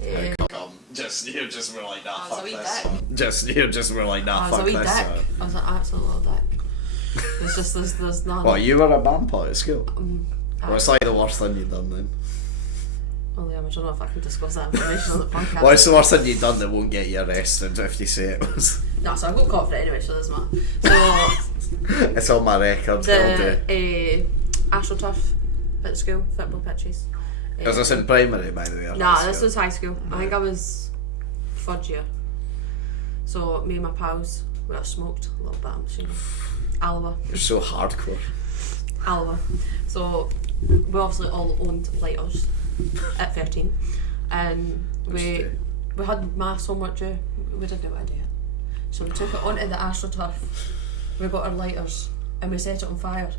You just were like, nah, I was a fuck wee this. dick. You just were like, nah, I was a fuck wee this. dick. I was an absolute little dick. There's none. What, you were a vampire at school? I- What's like the worst thing you've done then? Oh yeah, I don't know if I can discuss that information on the podcast. What's the worst thing you've done that won't get you arrested if you say it was? No, so I got caught for it anyway, so there's not. So It's on my record. the AstroTurf at school, football pitches. Was this in primary, by the way? Or Nah, high this school? was high school. I think I was 3rd year. So me and my pals, we got smoked a little bit, I'm assuming. Alloa. You're so hardcore. Alloa. So we obviously all owned lighters at 13, and we had maths homework due. We didn't know what to do. So we took it onto the AstroTurf. We got our lighters and we set it on fire.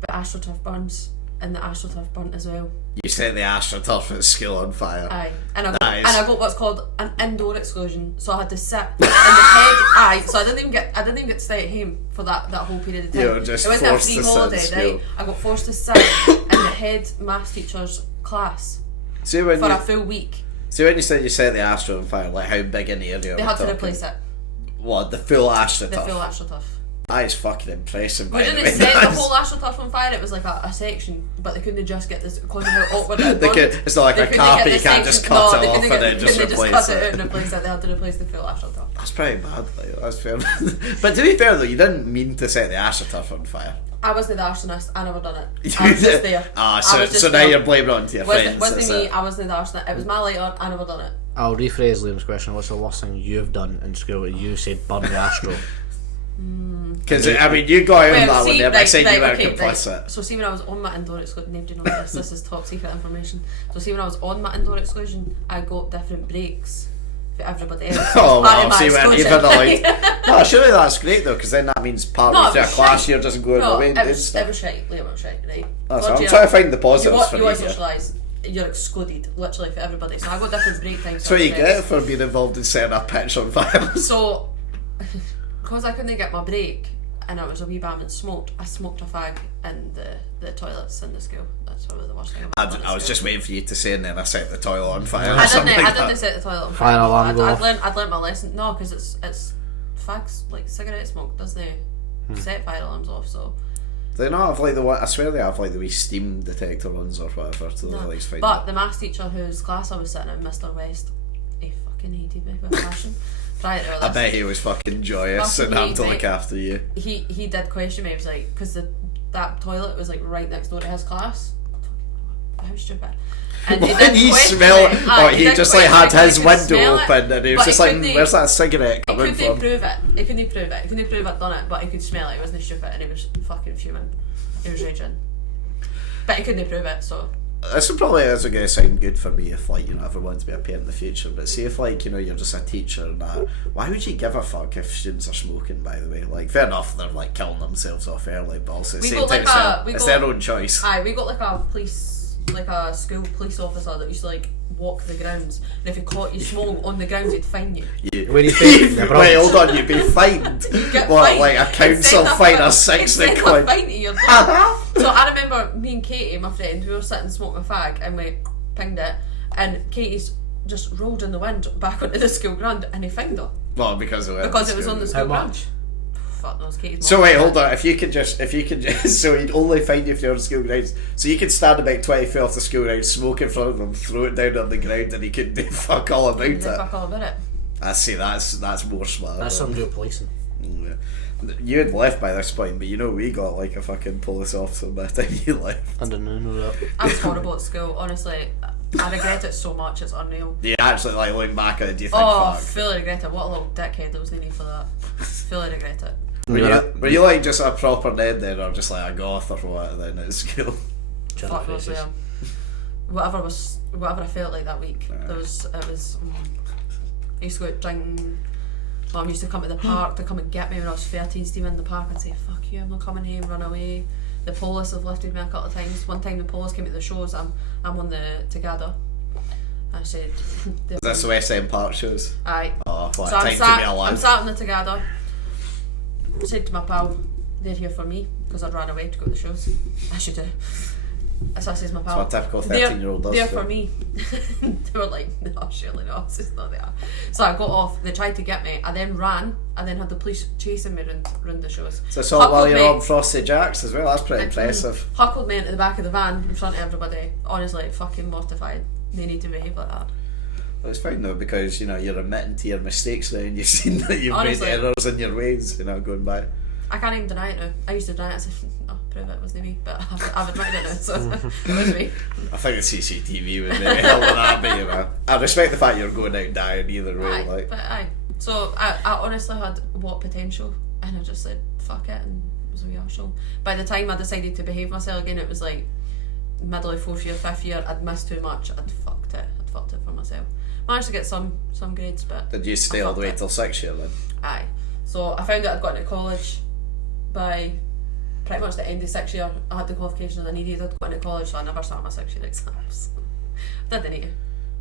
But AstroTurf burns, and the AstroTurf burnt as well. You set the AstroTurf at school on fire. Aye, and I Nice. got what's called an indoor exclusion. So I had to sit in the head. Aye, so I didn't even get to stay at home for that whole period of time. You were just it wasn't a forced free to sit in holiday, school. right? I got forced to sit in the head maths teacher's class See when for you a full week. said you set the Astro on fire, like how big an area? They had to replace it. What, the full AstroTurf? The full AstroTurf. That is fucking impressive. We by the didn't way. set the That's- whole AstroTurf on fire. It was like a section, but they couldn't just get this because of how awkward it They was. it's not like They a couldn't carpet. get You the can't just section- cut no, it they off couldn't and then get- just couldn't replace cut it out it. and replace it. They had to replace the full AstroTurf. That's pretty bad. Like, that's fair. But to be fair though, you didn't mean to set the AstroTurf on fire. I wasn't the arsonist. I never done it. I was just there. Ah, I so was just so now there. you're blaming it onto your friends. Wasn't is me. it? I wasn't the arsonist. It was my lighter. I never done it. I'll rephrase Liam's question. What's the worst thing you've done in school that you said burn the Astro? Because I mean, you got out on that one there by saying you weren't okay, complicit. So see when I was on my indoor exclusion, nobody knows this. This is top secret information. So see when I was on my indoor exclusion, I got different breaks for everybody else. Oh Part of well, my see when you've exclusion. had like, no, surely that's great though, because then that means part No, of it your was class shite. year doesn't go in No, the way. it was right. Liam, it was right. Right. That's Third I'm year, trying to find the you positives want for you you. want to socialise. You're excluded, literally for everybody. So I got different break times. That's for what you everybody get for being involved in setting a pitch on fire. So, because I couldn't get my break and I was a wee bam and smoked, I smoked a fag in the toilets in the school. That's probably the worst thing I've done. I was just waiting for you to say, and then I set the toilet on fire. Or I something didn't. like I didn't that. set the toilet on Fire fire. alarm go off. I'd learned my lesson. No, because it's fags, like cigarette smoke doesn't set fire alarms off. So They not have like the one. I swear they have like the wee steam detector ones or whatever. To no. like find But the maths teacher whose class I was sitting in, Mr. West, he fucking hated me with passion. Prior to I this. bet he was fucking joyous Fucking and having to hate, look mate. after you. He did question me. He was like, because that toilet was like right next door to his class. How stupid. And When did he question smelled, me. Aye, or he did just like question had me, his he could window smell it, open, and he was but just he like, couldn't- "Where's that cigarette He coming couldn't from?" prove it. He couldn't prove it. He couldn't prove I'd done it, but he could smell it. He wasn't stupid, and he was fucking fuming. He was raging. But he couldn't prove it, so. This would probably also going to sound good for me if like ever wanted to be a parent in the future. But see if like you're just a teacher and that, why would you give a fuck if students are smoking? By the way, like fair enough, they're like killing themselves off early, but also at the We same got time like it's their own choice. Aye, we got like a police, like a school police officer that used to like walk the grounds, and if he caught you smoke on the grounds, he'd fine you. Where do you think? The Wait, Bronx. hold on, you'd be fined. You get What, fined. like a council fine or 60 quid? quid? Fine to your dog. So I remember me and Katie, my friend, we were sitting smoking a fag and we pinged it, and Katie's just rolled in the wind back onto the school ground, and he fined her Well, because of because it was on the How school ground. much? Fuck knows, Katie's So mum. wait, hold on. If you could just, so he'd only find you if you're on school grounds. So you could stand about 20 feet off the school grounds, smoke in front of him, throw it down on the ground, and he could do fuck all about Didn't it. fuck all about it. I see. That's more smart. That's some real policing. Yeah. You had left by this point, but we got like a fucking police officer by the time you left. I didn't know that. I was horrible at school, honestly. I regret it so much, it's unreal. Do you actually like looking back at it? Do you think, Oh, fuck? fully regret it. What a little dickhead, there was no need for that. Fully regret it. Were you like just a proper nerd then, or just like a goth or what then at school? Fuck knows where. Whatever I felt like that week. It was. I used to go out drinking. Mum used to come to the park to come and get me when I was 13, steam in the park and say, "Fuck you, I'm not coming home, run away." The police have lifted me a couple of times. One time the police came to the shows. I'm on the Tagada. I said. Is this the West End Park shows? Aye. Oh, what So a time to be alive. I'm sat on the Tagada. I said to my pal, they're here for me, because I'd ran away to go to the shows. I should do. So I says to my pal, That's what a typical 13-year-old does. They're for me. They were like, no, surely not, it's not there. So I got off, they tried to get me, I then ran, and then had the police chasing me round the shows. So it's all while you're on Frosty Jacks as well, that's pretty impressive. Huckled me into the back of the van in front of everybody. Honestly, fucking mortified. They need to behave like that. Well, it's fine though, because you're admitting to your mistakes now, and you've seen that you've Honestly. made errors in your ways, going by. I can't even deny it now. I used to deny it. I said, no, prove it wasn't me. But I've admitted it now, so it was me. I think the CCTV would maybe help with that, but I respect the fact you're going out dying either way. Aye, but aye. So I honestly had what potential, and I just said fuck it, and it was a wee arsehole. By the time I decided to behave myself again, it was like middle of 4th year, 5th year. I'd missed too much. I'd fucked it for myself. Managed to get some grades, but did you stay all the way till 6th year then? Aye. So I found out I'd got into college by pretty much the end of 6th year. I had the qualifications I needed. I'd got into college, so I never started my 6th year exams. I didn't need to.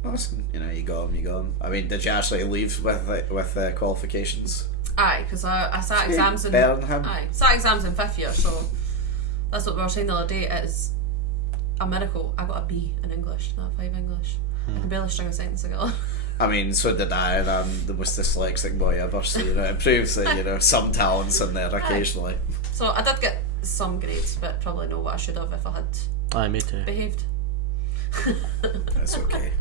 Well, listen, you got them. I mean, did you actually leave with qualifications? Aye, because I sat exams in Birmingham. Aye, sat exams in 5th year, so that's what we were saying the other day. It is a miracle. I got a B in English, not a 5 English. I can barely string a sentence together. I mean, so did I, and I'm the most dyslexic boy ever, so it proves that some talents in there occasionally. So I did get some grades, but probably not what I should have if I had Aye, me too. behaved. That's okay.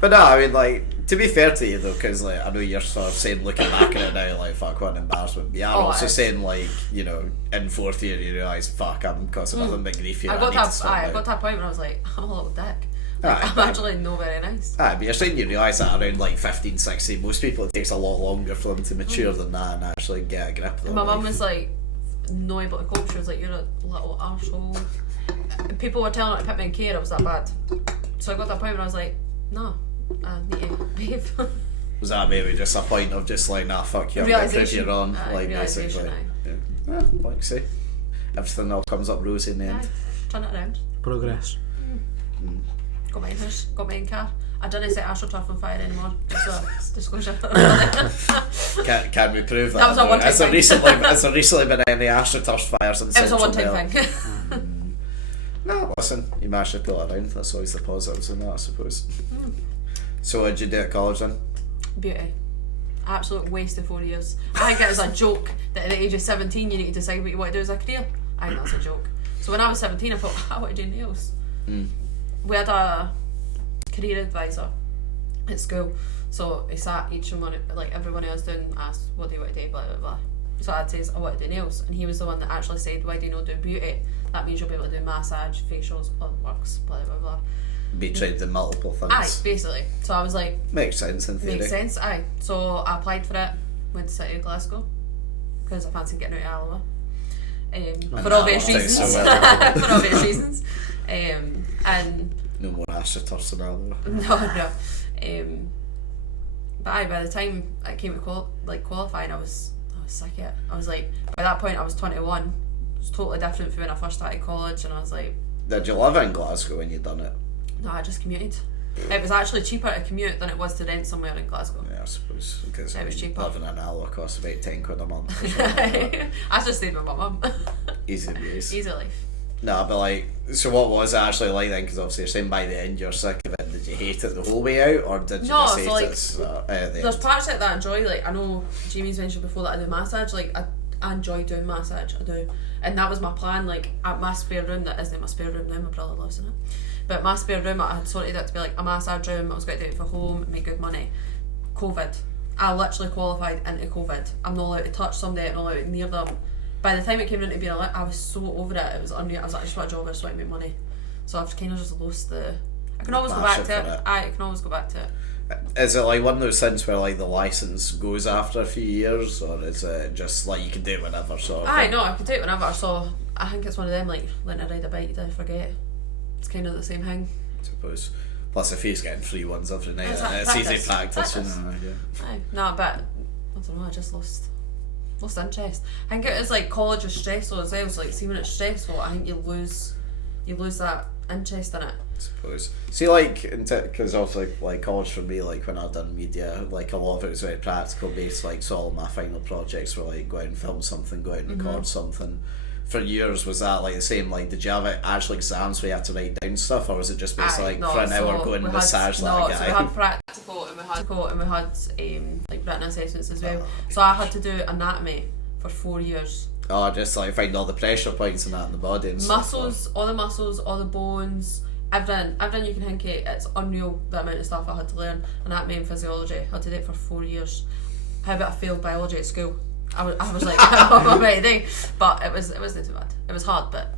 But no, I mean, to be fair to you though, because I know you're sort of saying, looking back at it now, fuck, what an embarrassment. But you're also saying, in 4th year you realise, fuck, I'm causing nothing but grief here. I got to a point where I was like, I'm a little dick. I'm actually not very nice. But you're saying you realise that around 15, 16. Most people, it takes a lot longer for them to mature than that and actually get a grip of their My life. mum was like, no able to cope. She was like, you're a little arsehole. People were telling her to put me in care, it was that bad. So I got to a point where I was like, no, I need to behave. Was that maybe just a point of just nah, fuck you, I'm going to prove you wrong, basically? Yeah, like I say, everything all comes up rosy in the end. Turn it around. Progress. Got my house, got my own car. I don't set AstroTurf on fire anymore. Just a disclosure. Can we prove that? That was a one-time thing. Has there recently been any AstroTurf fires in Central It was a Belt? one-time thing. No, listen, you managed to pull it around. That's always the positives in that, I suppose. So what did you do at college then? Beauty. Absolute waste of 4 years. I think it was a joke that at the age of 17 you need to decide what you want to do as a career. I think that's a joke. So when I was 17 I thought, I want to do nails. We had a career advisor at school, so he sat each one, everyone else doing, asked, what do you want to do, blah blah blah. So I'd say, I want to do nails, and he was the one that actually said, why do you not do beauty? That means you'll be able to do massage, facials, blood works, blah blah blah. Be trained in multiple things. Aye, basically. So I was like, makes sense in theory. makes sense, aye. So I applied for it, went to City of Glasgow, because I fancied getting out of Alloa. For obvious reasons. For obvious reasons. And no more AstroTurfs in Alloa. no. But aye, by the time I came to qualifying, I was sick of it. I was like, by that point I was 21. It was totally different from when I first started college, and I was like, did you live in Glasgow when you done it? no, I just commuted. It was actually cheaper to commute than it was to rent somewhere in Glasgow. Yeah, I suppose, because It was cheaper. living in Alloa costs about £10 a month or something like that. I just stayed with my mum. Easy days. Easy life. No, but so what was it actually like then? Because obviously you're saying by the end you're sick of it. Did you hate it the whole way out, or did you No, just hate so, it at the There's end? parts of it that I enjoy. I know Jamie's mentioned before that I do massage. I enjoy doing massage. I do, and that was my plan. At my spare room, that isn't my spare room now. My brother lives in it, but my spare room, I had sorted it to be a massage room. I was going to do it for home, make good money. COVID, I literally qualified into COVID. I'm not allowed to touch somebody. I'm not allowed to near them. By the time it came into being I was so over it. It was unreal. I was like, I just want a job. I just want to make money. So I've kind of just lost the. I can always go back to it. I can always go back to it. Is it one of those things where the license goes after a few years, or is it just you can do it whenever? No, I can do it whenever. So I think it's one of them learning to ride a bike. Did I forget? It's kind of the same thing. I suppose. Plus, if he's getting free ones every night, Exactly. it's easy practice. Aye. No, but I don't know. I just lost lost interest. I think it is like college is stressful as well. So like, see when it's stressful, I think you lose that interest in it. I suppose. See, like, because also like college for me, like when I done media, like a lot of it was very practical based. Like, so all my final projects were like go out and film something, go out and record something. For years, was that like the same? Like, did you have actual exams where you had to write down stuff, or was it just based like for an hour going massage that guy? So we had practical and we had like written assessments as well. So I had to do anatomy for 4 years. Oh, just like find all the pressure points and that in the body and Muscles, all the bones, everything you can think of. It's unreal the amount of stuff I had to learn. Anatomy and physiology. I had to do it for 4 years. How about I failed biology at school? I was like, I'm ready, but it wasn't too bad. It was hard, but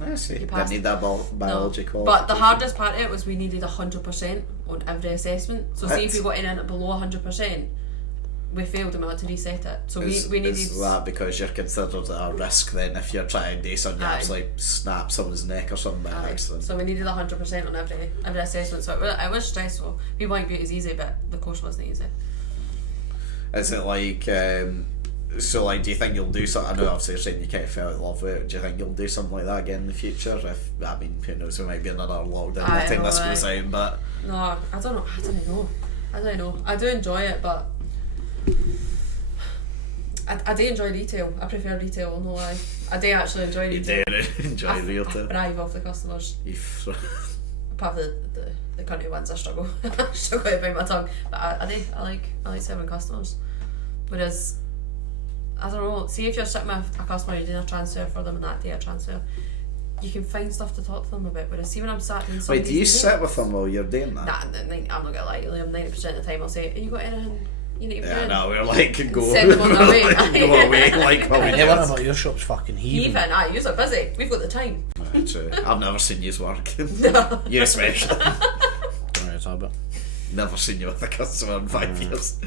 I see. passed. Didn't need that biology qualification. But the hardest part of it was we needed 100% on every assessment. So see if you got in below 100%, we failed and we had to reset it. So we needed. Is that because you're considered a risk then if you're trying to do something you like snap someone's neck or something by accident? So we needed 100% on every assessment. So it was stressful. People think it was easy, but the course wasn't easy. Is it like so like do you think you'll do something? I know obviously you're saying you kind of fell in love with it. Do you think you'll do something like that again in the future? If I mean, who knows, there might be another lockdown by the time this goes out, but no, I don't know. I do enjoy it, but I do enjoy retail. I prefer retail, I'll no lie. I do actually enjoy retail. You do enjoy retail. I thrive off the customers. Apart from the country ones, I struggle. I struggle to bite my tongue. But I like serving customers. Whereas, I don't know, see if you're sitting with a customer, you're doing a transfer for them and that day a transfer, you can find stuff to talk to them about. Whereas see when I'm sat in Wait, do you sit with them while you're doing that? Nah, I'm not gonna lie, Liam, 90% of the time I'll say, have you got anything you need to be doing? No, we're like, go Send them on their way. go away, like what we Yeah, what about your shop's fucking heaving? Yous are busy. We've got the time. True. I've never seen yous work. No. You especially. Right, Albert. Never seen you with a customer in 5 years.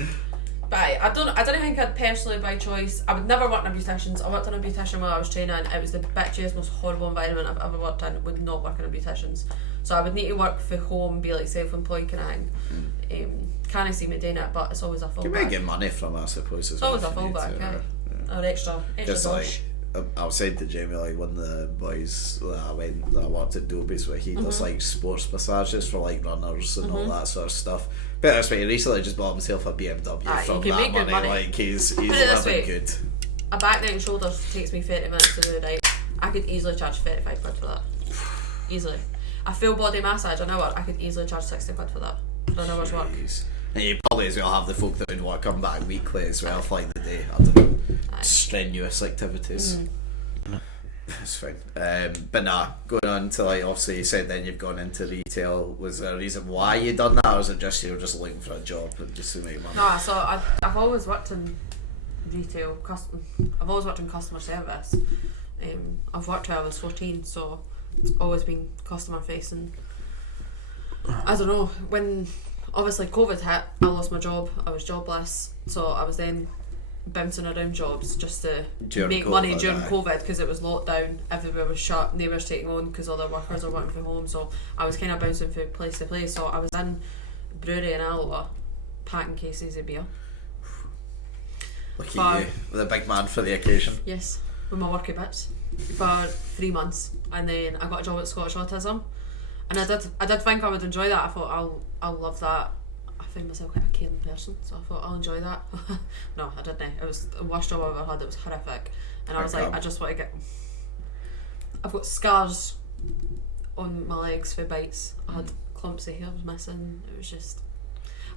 But I don't think I'd personally by choice. I would never work in a beautician's. I worked in a beautician while I was training. It was the bitchiest, most horrible environment I've ever worked in. Would not work in a beautician's. So I would need to work for home, be like self-employed kind of thing. Can I see me doing it? But it's always a fallback. You might get money from it, I suppose. It's always a fallback, or extra just dosh. Like I was saying to Jamie, like one of the boys that I worked at Dobie's with, he does like sports massages for like runners and all that sort of stuff. But that's why he recently just bought himself a BMW from that money. Like he's living good. A back, neck and shoulders takes me 30 minutes to do, right? I could easily charge 35 quid for that. Easily. A full body massage an hour, I could easily charge 60 quid for that. For an hour's work. And you probably as well have the folk that would want to come back weekly as well for like the day, I don't know, strenuous activities. It's fine. But nah, going on to like, obviously you said then you've gone into retail. Was there a reason why you done that, or was it just you were just looking for a job and just to make money? No, so I've always worked in retail, I've always worked in customer service. I've worked till I was 14, so it's always been customer facing. I don't know, when obviously COVID hit, I lost my job, I was jobless, so I was then bouncing around jobs just to make money during COVID because it was lockdown, everywhere was shut, neighbours taking on because all their workers are working from home, so I was kind of bouncing from place to place. So I was in brewery in Alloa packing cases of beer. Look at you, the big man for the occasion. Yes, with my worky bits for 3 months, and then I got a job at Scottish Autism, and I did think I would enjoy that. I thought I'll love that. I found myself quite a caring person, so I thought I'll enjoy that. No, I didn't. It was the worst job I ever had. It was horrific, and I was like, I just want to get. I've got scars on my legs for bites. I had clumps of hair missing. It was just,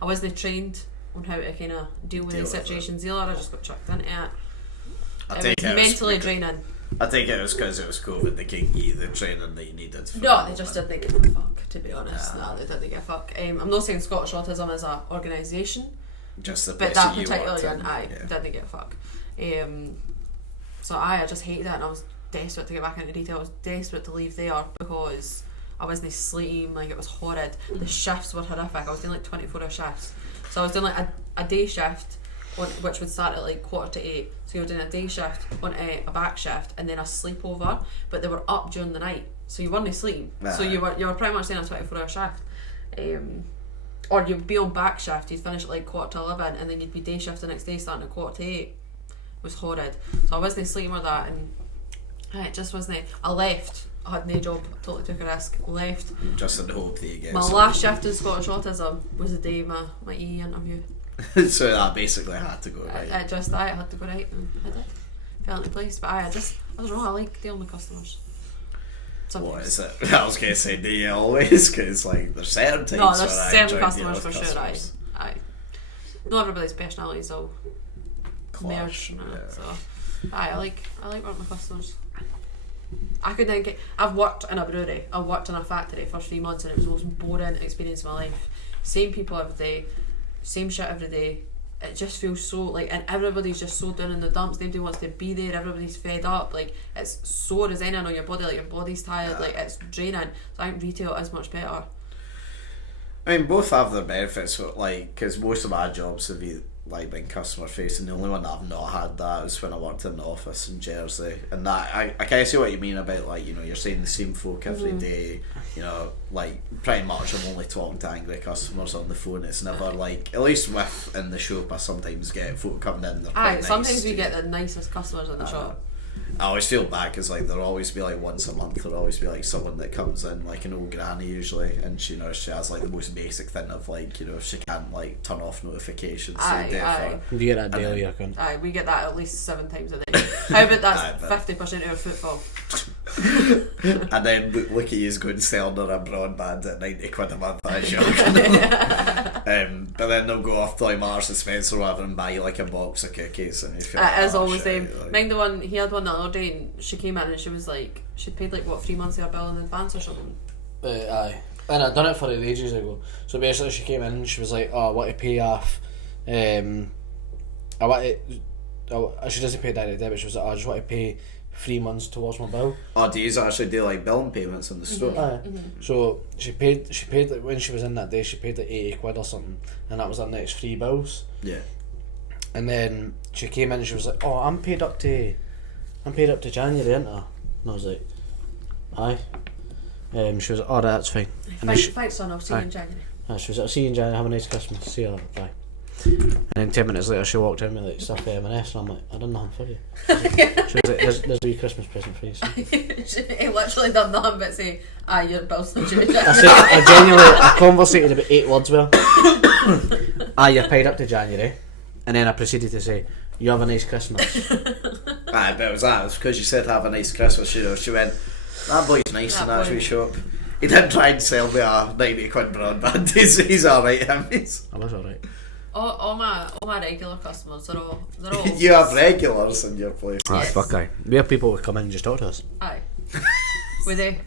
I wasn't trained on how to kind of deal with these situations either. I just got chucked into it. It was mentally draining. I think it was because it was COVID. They couldn't give you the training that you needed. No, they just didn't give a fuck, to be honest. No, they didn't give a fuck. I'm not saying Scottish Autism as an organisation, just the but that particular one, didn't give a fuck. So I just hated it, and I was desperate to get back into retail. I was desperate to leave there because I wasn't sleeping, like it was horrid. The shifts were horrific. I was doing like 24-hour shifts. So I was doing like a day shift, which would start at like 7:45. So you were doing a day shift on a back shift and then a sleepover, but they were up during the night, so you weren't sleeping. So you were pretty much doing a 24-hour shift. Or you'd be on back shift, you'd finish at like 11:15, and then you'd be day shift the next day starting at 7:45. was horrid. So I wasn't sleeping with that, and it just wasn't. I left. I had no job. Totally took a risk. Left. Just in the hope that you get My something. last shift in Scottish Autism was the day my EE interview. So that basically had to go right. I had to go right, and I did. Fell into place, but I don't know. I like dealing with customers. What Sometimes. is it? I was gonna say, do you always? Because like there's certain times No, there's when I certain enjoy customers dealing for with sure. customers. Aye. Not everybody's personalities all Clash, merged. And that, yeah. so I like working with customers. I could then get. I've worked in a brewery. I worked in a factory for 3 months, and it was the most boring experience of my life. Same people every day, same shit every day. It just feels so like, and everybody's just so down in the dumps. Nobody wants to be there. Everybody's fed up. Like it's so resigning on your body. Like your body's tired. Yeah. Like it's draining. So I think retail is much better. I mean, both have their benefits, but like, because most of my jobs have been like being customer facing. The only one that I've not had that was when I worked in the office in Jersey, and that I kind of see what you mean about like, you know, you're seeing the same folk every day. You know, like pretty much I'm only talking to angry customers on the phone. It's never like, at least within the shop, I sometimes get folk coming in. They're quite Aye, nice sometimes to we you. get the nicest customers in the shop. I always feel bad because like there'll always be like once a month there'll always be like someone that comes in, like an old granny usually, and she, you know, she has like the most basic thing of like, you know, she can't like turn off notifications. Aye, so aye. You get that And daily, then- I can. Aye, we get that at least 7 times a day. How about Aye, that's but- 50% of our footfall? And then look at you going selling her a broadband at 90 quid a month. That's your but then they'll go off to like Marks and Spencer or whatever and buy you like a box of cookies, and you feel like, It is oh, always shit, them. like- Mind the one, he had one the other day and she came in and she was like, she'd paid like what, 3 months of her bill in advance or something. Aye. And I'd done it for her ages ago. So basically she came in and she was like, oh, I want to pay off, I she doesn't pay direct debit, she was like, oh, I just want to pay 3 months towards my bill. Oh, do you actually do like billing payments in the store? Aye. So she paid like, when she was in that day, she paid like 80 quid or something, and that was her next 3 bills. Yeah. And then she came in and she was like, oh, I'm paid up to January, ain't I? And I was like, aye. She was like, oh, that's fine. And then Thanks son, I'll see you in January. she was like, I'll see you in January, have a nice Christmas, see you later, bye. And then 10 minutes later she walked in with like stuff for M&S, and I'm like, I done nothing for you. She was like, there's a wee Christmas present for you. So. He literally done nothing but say, your bill's not due in I January. said, I genuinely, I conversated about 8 words with her. You're paid up to January. And then I proceeded to say, you have a nice Christmas. Aye, but it was that. It was because you said have a nice Christmas. You know, she went, that boy's nice in that boy. wee shop. He didn't try and sell me a 90 quid broadband. He's alright, him. I was alright. all my regular customers, they're all You have regulars in your place. Yes. Fuck aye. We have people who come in and just talk to us. aye. With they?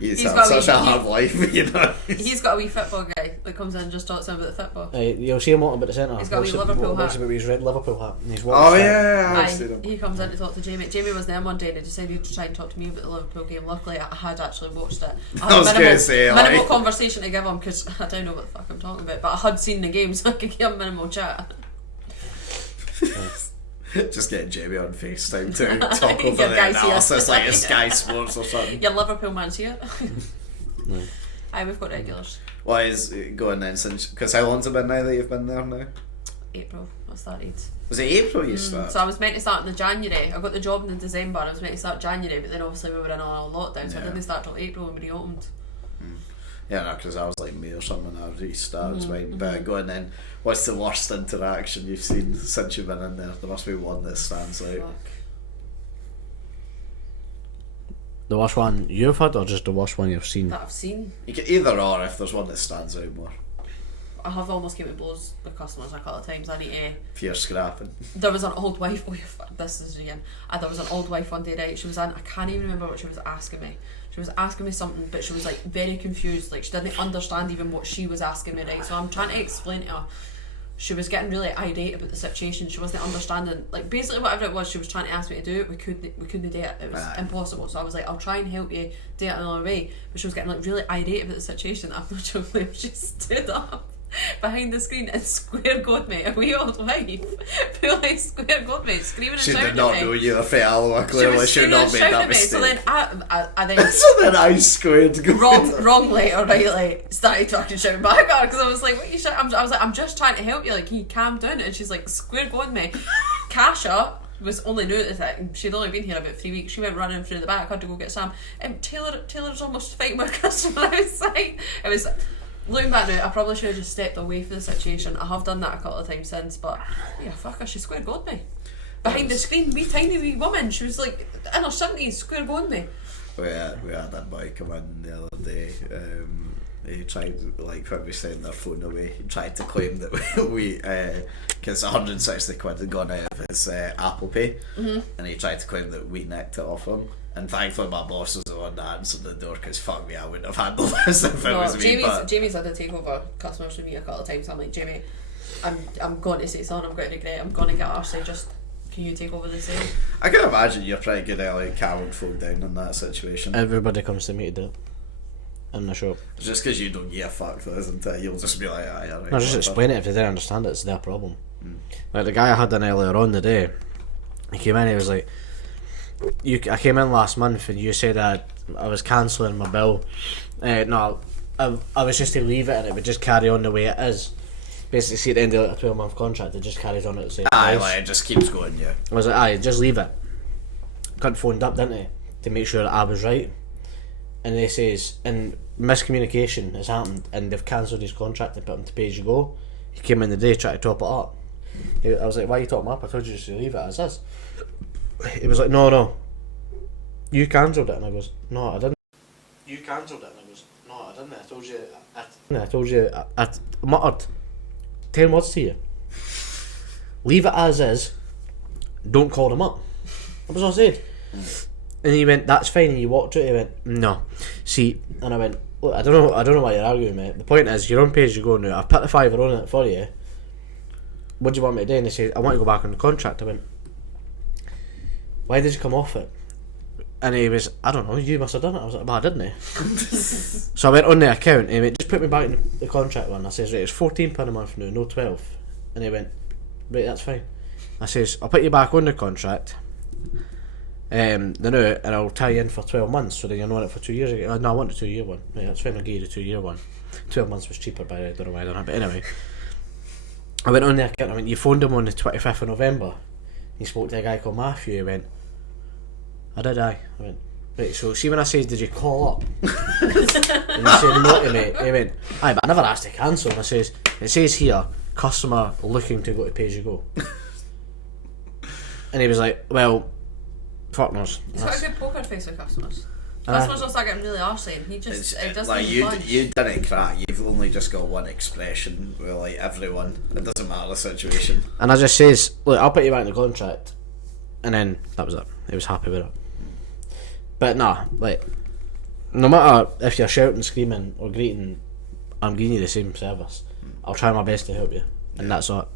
You He's have got such wee- a hard life, you know. He's got a wee football guy that comes in and just talks to him about the football. You'll see him walking about the centre. He's got a wee Walks Liverpool walks hat. about with his red Liverpool hat. And he's Oh walking yeah, I've Aye, seen him. he comes in to talk to Jamie. Jamie was there one day and he decided to try and talk to me about the Liverpool game. Luckily, I had actually watched it. I was minimal, gonna say, minimal like- conversation to give him because I don't know what the fuck I'm talking about. But I had seen the game, so I could give him minimal chat. Just getting Jamie on FaceTime to talk over Your the guy's here. analysis like a Sky Sports or something. Your Liverpool man's here. Aye, we've got regulars. What is it going then since? Because how long's it been now that you've been there now? April, I started. Was it April you started? So I was meant to start in the January. I got the job in December. I was meant to start January, but then obviously we were in a lockdown, so I Yeah. didn't start till April when we reopened. Yeah, no, because I was like May or something when I restarted mine. But going then, what's the worst interaction you've seen since you've been in there? There must be one that stands out. Fuck. The worst one you've had, or just the worst one you've seen? That I've seen. You can either or if there's one that stands out more. I have almost came to blows with customers a couple of times. I need to. If you're scrapping. There was an old wife. Oh, this is again. There was an old wife one day, right? She was in. I can't even remember what she was asking me. She was asking me something, but she was like very confused. Like she didn't understand even what she was asking me, right? So I'm trying to explain to her. She was getting really irate about the situation. She wasn't understanding. Like basically whatever it was, she was trying to ask me to do it. We couldn't do it. It was impossible. So I was like, I'll try and help you do it another way. But she was getting like really irate about the situation. I'm not sure if she stood up behind the screen and square god me, a wee old wife, fully square god me, screaming and She shouting did not at me. know you were from Alloa, clearly. She screaming not and made shouting that at me. So mistake. then I then So then I squared go. wrongly or rightly started fucking shouting back at her because I was like, what you shout? I was like, I'm just trying to help you, like, can you calm down? And she's like, square going me. Kasha was only new at the time. She'd only been here about 3 weeks. She went running through the back, had to go get Sam. Taylor's almost fighting with a customer outside. It was, looking back now, I probably should have just stepped away from the situation. I have done that a couple of times since, but yeah, fuck her, she square goed me. Behind the screen, tiny wee woman, she was like in her 70s, square goed me. We had that boy come in the other day. He tried, like, when we sent their phone away, he tried to claim that we because 160 quid had gone out of his Apple Pay, and he tried to claim that we nicked it off him. And thankfully my boss was the one that answered the door, because fuck me, I wouldn't have handled this if it was me. Jamie's had to take over customers from me a couple of times. I'm like, Jamie, I'm going to say something, I'm going to regret it, I'm going to get arsey, just can you take over the sale? I can imagine you're pretty good at like calming folk down in that situation. Everybody comes to me to do it in the shop. Just because you don't give a fuck though, isn't it? You'll just be like, aye, alright. No, just explain it. If they didn't understand it, it's their problem. Like the guy I had in earlier on the day, he came in, he was like, I came in last month and you said I was cancelling my bill. No, I was just to leave it and it would just carry on the way it is. Basically, see at the end of like a 12-month contract, it just carries on at the same price. Like, it just keeps going, yeah. I was like, aye, just leave it. Cunt phoned up, didn't he, to make sure that I was right. And they says, and miscommunication has happened and they've cancelled his contract and put him to pay as you go. He came in the day, tried to top it up. I was like, why are you topping up? I told you just to leave it as is. He was like, no, you cancelled it. And I goes, no, I didn't. You cancelled it. And I goes, no, I didn't. I told you, I muttered 10 words to you. Leave it as is. Don't call them up. That was all I said. And he went, that's fine. And he walked out. He went, no. See, and I went, look, I don't know why you're arguing, mate. The point is, you're on pay as you go now. I've put the $5 on it for you. What do you want me to do? And he said, I want to go back on the contract. I went, why did you come off it? And he was, I don't know, you must have done it. I was like, well, I didn't. So I went on the account and he went, just put me back in the contract one. I says, right, it's £14 a month now, no 12. And he went, right, that's fine. I says, I'll put you back on the contract. And I'll tie you in for 12 months, so then you're on it for 2 years again. No, I want the 2 year one. Right, that's fine, I'll give you the 2 year one. 12 months was cheaper, by the way, I don't know why I done it, but anyway. I went on the account, I went, you phoned him on the 25th of November. He spoke to a guy called Matthew. He went, I did, aye. I went, right, so see when I said, did you call up? And he said no to me. He went, aye, but I never asked to cancel. And I says, it says here, customer looking to go to pay as you go. And he was like, well, fuck knows. He's got a good poker face with customers. Customers will start getting really arsey and he just, it doesn't like even budge. you didn't crack, you've only just got one expression with like everyone. It doesn't matter the situation. And I just says, look, I'll put you back in the contract. And then that was it. He was happy with it. But nah, like, no matter if you're shouting, screaming or greeting, I'm giving you the same service. I'll try my best to help you. And that's all.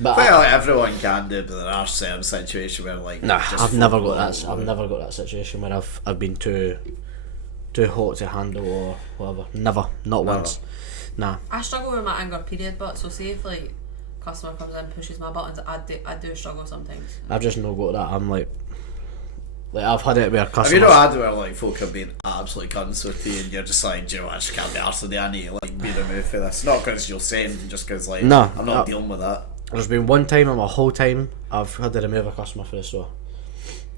But well, everyone can do, but there are certain situations where like nah, just I've never got that situation where I've been too hot to handle or whatever. Never, not once. Nah. I struggle with my anger period, but so see if like customer comes in and pushes my buttons, I do struggle sometimes. I've just no got that. I'm like I've had it where customers. Have you not had where like folk have been absolute cunts with you and you're just like, do you know what, I just can't be arsed today, I need to like be removed for this. Not because you're saying, just because like no, I'm not dealing with that. There's been one time in my whole time I've had to remove a customer for the store,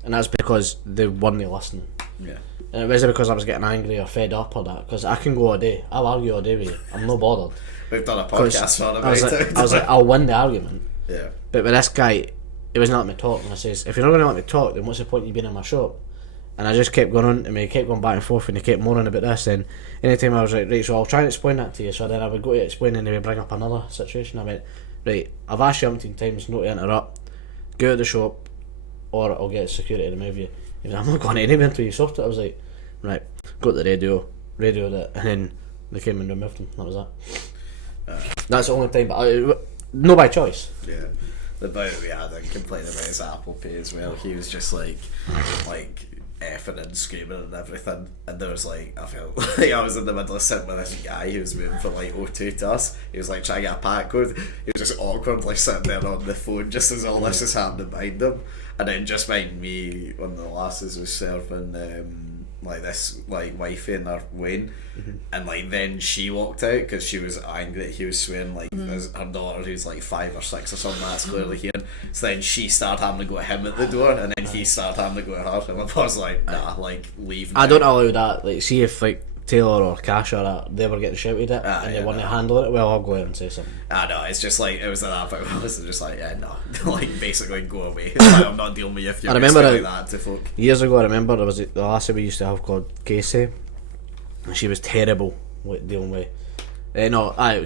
and that's because they weren't listening. Yeah. And it wasn't because I was getting angry or fed up or that, because I can go all day. I'll argue all day with you. I'm not bothered. We've done a podcast on about it. I was like, I'll win the argument. Yeah. But with this guy, he wasn't letting me talk, and I says, if you're not going to let me talk, then what's the point of you being in my shop? And I just kept going on to me, kept going back and forth, and he kept moaning about this. And anytime I was like, right, so I'll try and explain that to you. So then I would go to explain, and he would bring up another situation. I went, right, I've asked you umpteen times not to interrupt. Go to the shop, or I'll get security to remove you. He was like, I'm not going anywhere until you sort it. I was like, right, go to the radioed it, and then they came and removed him. That was that. That's the only time, but no by choice. Yeah. The boy we had and complaining about his Apple Pay as well, he was just like effing and screaming and everything, and there was like, I felt like I was in the middle of sitting with this guy who was moving from like O2 to us. He was like trying to get a pack code. He was just awkwardly sitting there on the phone just as all this is happening behind him, and then just behind me, one of the lasses was serving like this like wifey and her Wayne, and like then she walked out because she was angry that he was swearing like as her daughter who's like 5 or 6 or something that's clearly hearing. So then she started having to go at him at the door, and then he started having to go at her. And my pa was like, nah, like, leave now. I don't allow that. Like, see if like Taylor or Cash or they were getting shouted at and they want to handle it, well, I'll go out and say something. I know, it's just like, it was at that point where I was just like, yeah, no. Like, basically, go away. Like, I'm not dealing with you if you're going to like that to folk. Years ago, I remember there was the lassie we used to have called Casey, and she was terrible with dealing with.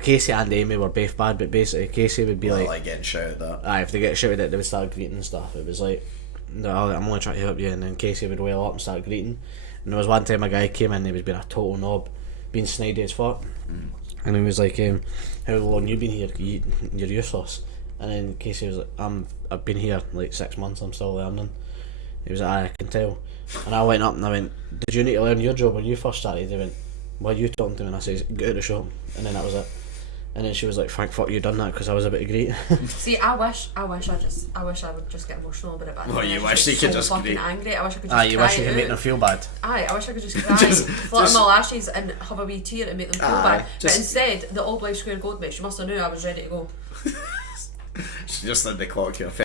Casey and Amy were both bad, but basically Casey would be like getting shouted at. If they get shouted at, they would start greeting and stuff. It was like, no, I'm only trying to help you, and then Casey would wail up and start greeting. And there was one time a guy came in and he was being a total knob, being snidey as fuck, and he was like, how long you been here? You're useless. And then Casey was like, I've been here like 6 months, I'm still learning. He was like, I can tell. And I went up and I went, did you need to learn your job when you first started? He went, why are you talking to me? And I said, get out of the shop. And then that was it. And then she was like, thank fuck you done that, because I was a bit great. See, I wish I would just get emotional about it, but well, you wish you could just fucking angry. I wish I could just you wish you could make them feel bad. I wish I could just cry, flutter my lashes and have a wee tear and make them feel bad. But instead, the All Black Square Gold bitch, she must have knew I was ready to go. She just had the clock your face.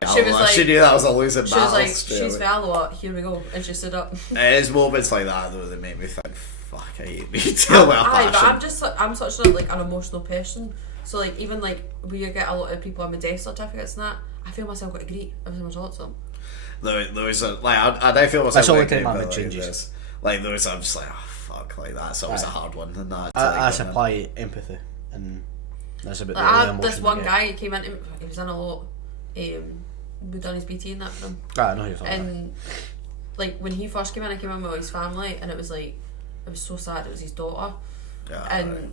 She knew that was a losing battle. She was like, she's for Alloa, here we go. And she stood up. It is moments like that though that make me think, fuck, I hate retail with a passion. But I'm such like an emotional person. So like even like we get a lot of people on my death certificates and that, I feel myself got to greet every time I talk to them. Those are like I don't feel myself. That's all the time it changes. Like those, I'm just like, oh fuck, like that's always a hard one. And that I supply empathy, and that's a bit. I had this one guy came into me, he was in a lot. We'd done his BT and that for him. I know you're talking. And like when he first came in, I came in with his family, and it was like, it was so sad. It was his daughter, and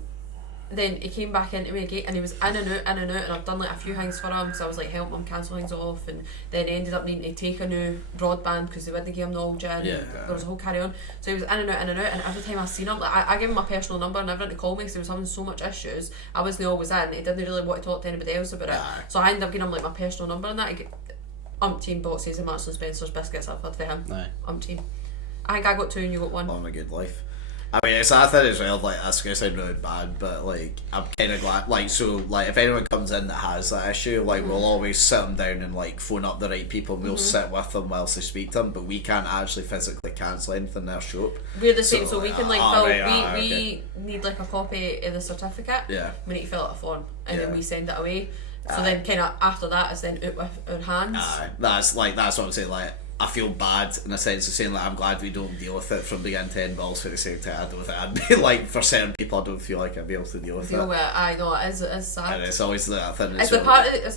then he came back into me again, and he was in and out, and I've done like a few things for him, so I was like helping him cancel things off, and then he ended up needing to take a new broadband because they wouldn't give him the old gen. There was a whole carry on, so he was in and out, and every time I seen him, like I gave him my personal number and everything to call me because he was having so much issues. I wasn't always in, he didn't really want to talk to anybody else about it, so I ended up giving him like my personal number and that. I get umpteen boxes of Marks and Spencer's biscuits I've had for him. Umpteen. I think I got 2 and you got 1. On a good life. I mean, it's that thing as well, like, that's going to sound really bad, but, like, I'm kind of glad, like, so, like, if anyone comes in that has that issue, like, we'll always sit them down and, like, phone up the right people, and we'll sit with them whilst they speak to them, but we can't actually physically cancel anything in their shop. We're the same, so we can, like, we need, like, a copy of the certificate. We need to fill out a form, and then we send it away. So then, kind of, after that, it's then out with our hands. That's what I'm saying, like, I feel bad in a sense of saying like I'm glad we don't deal with it from beginning to end, but also at the same time I deal with it. I'd be like, for certain people I don't feel like I'd be able to deal with it. I know, it is sad. And it's always that thing. It's a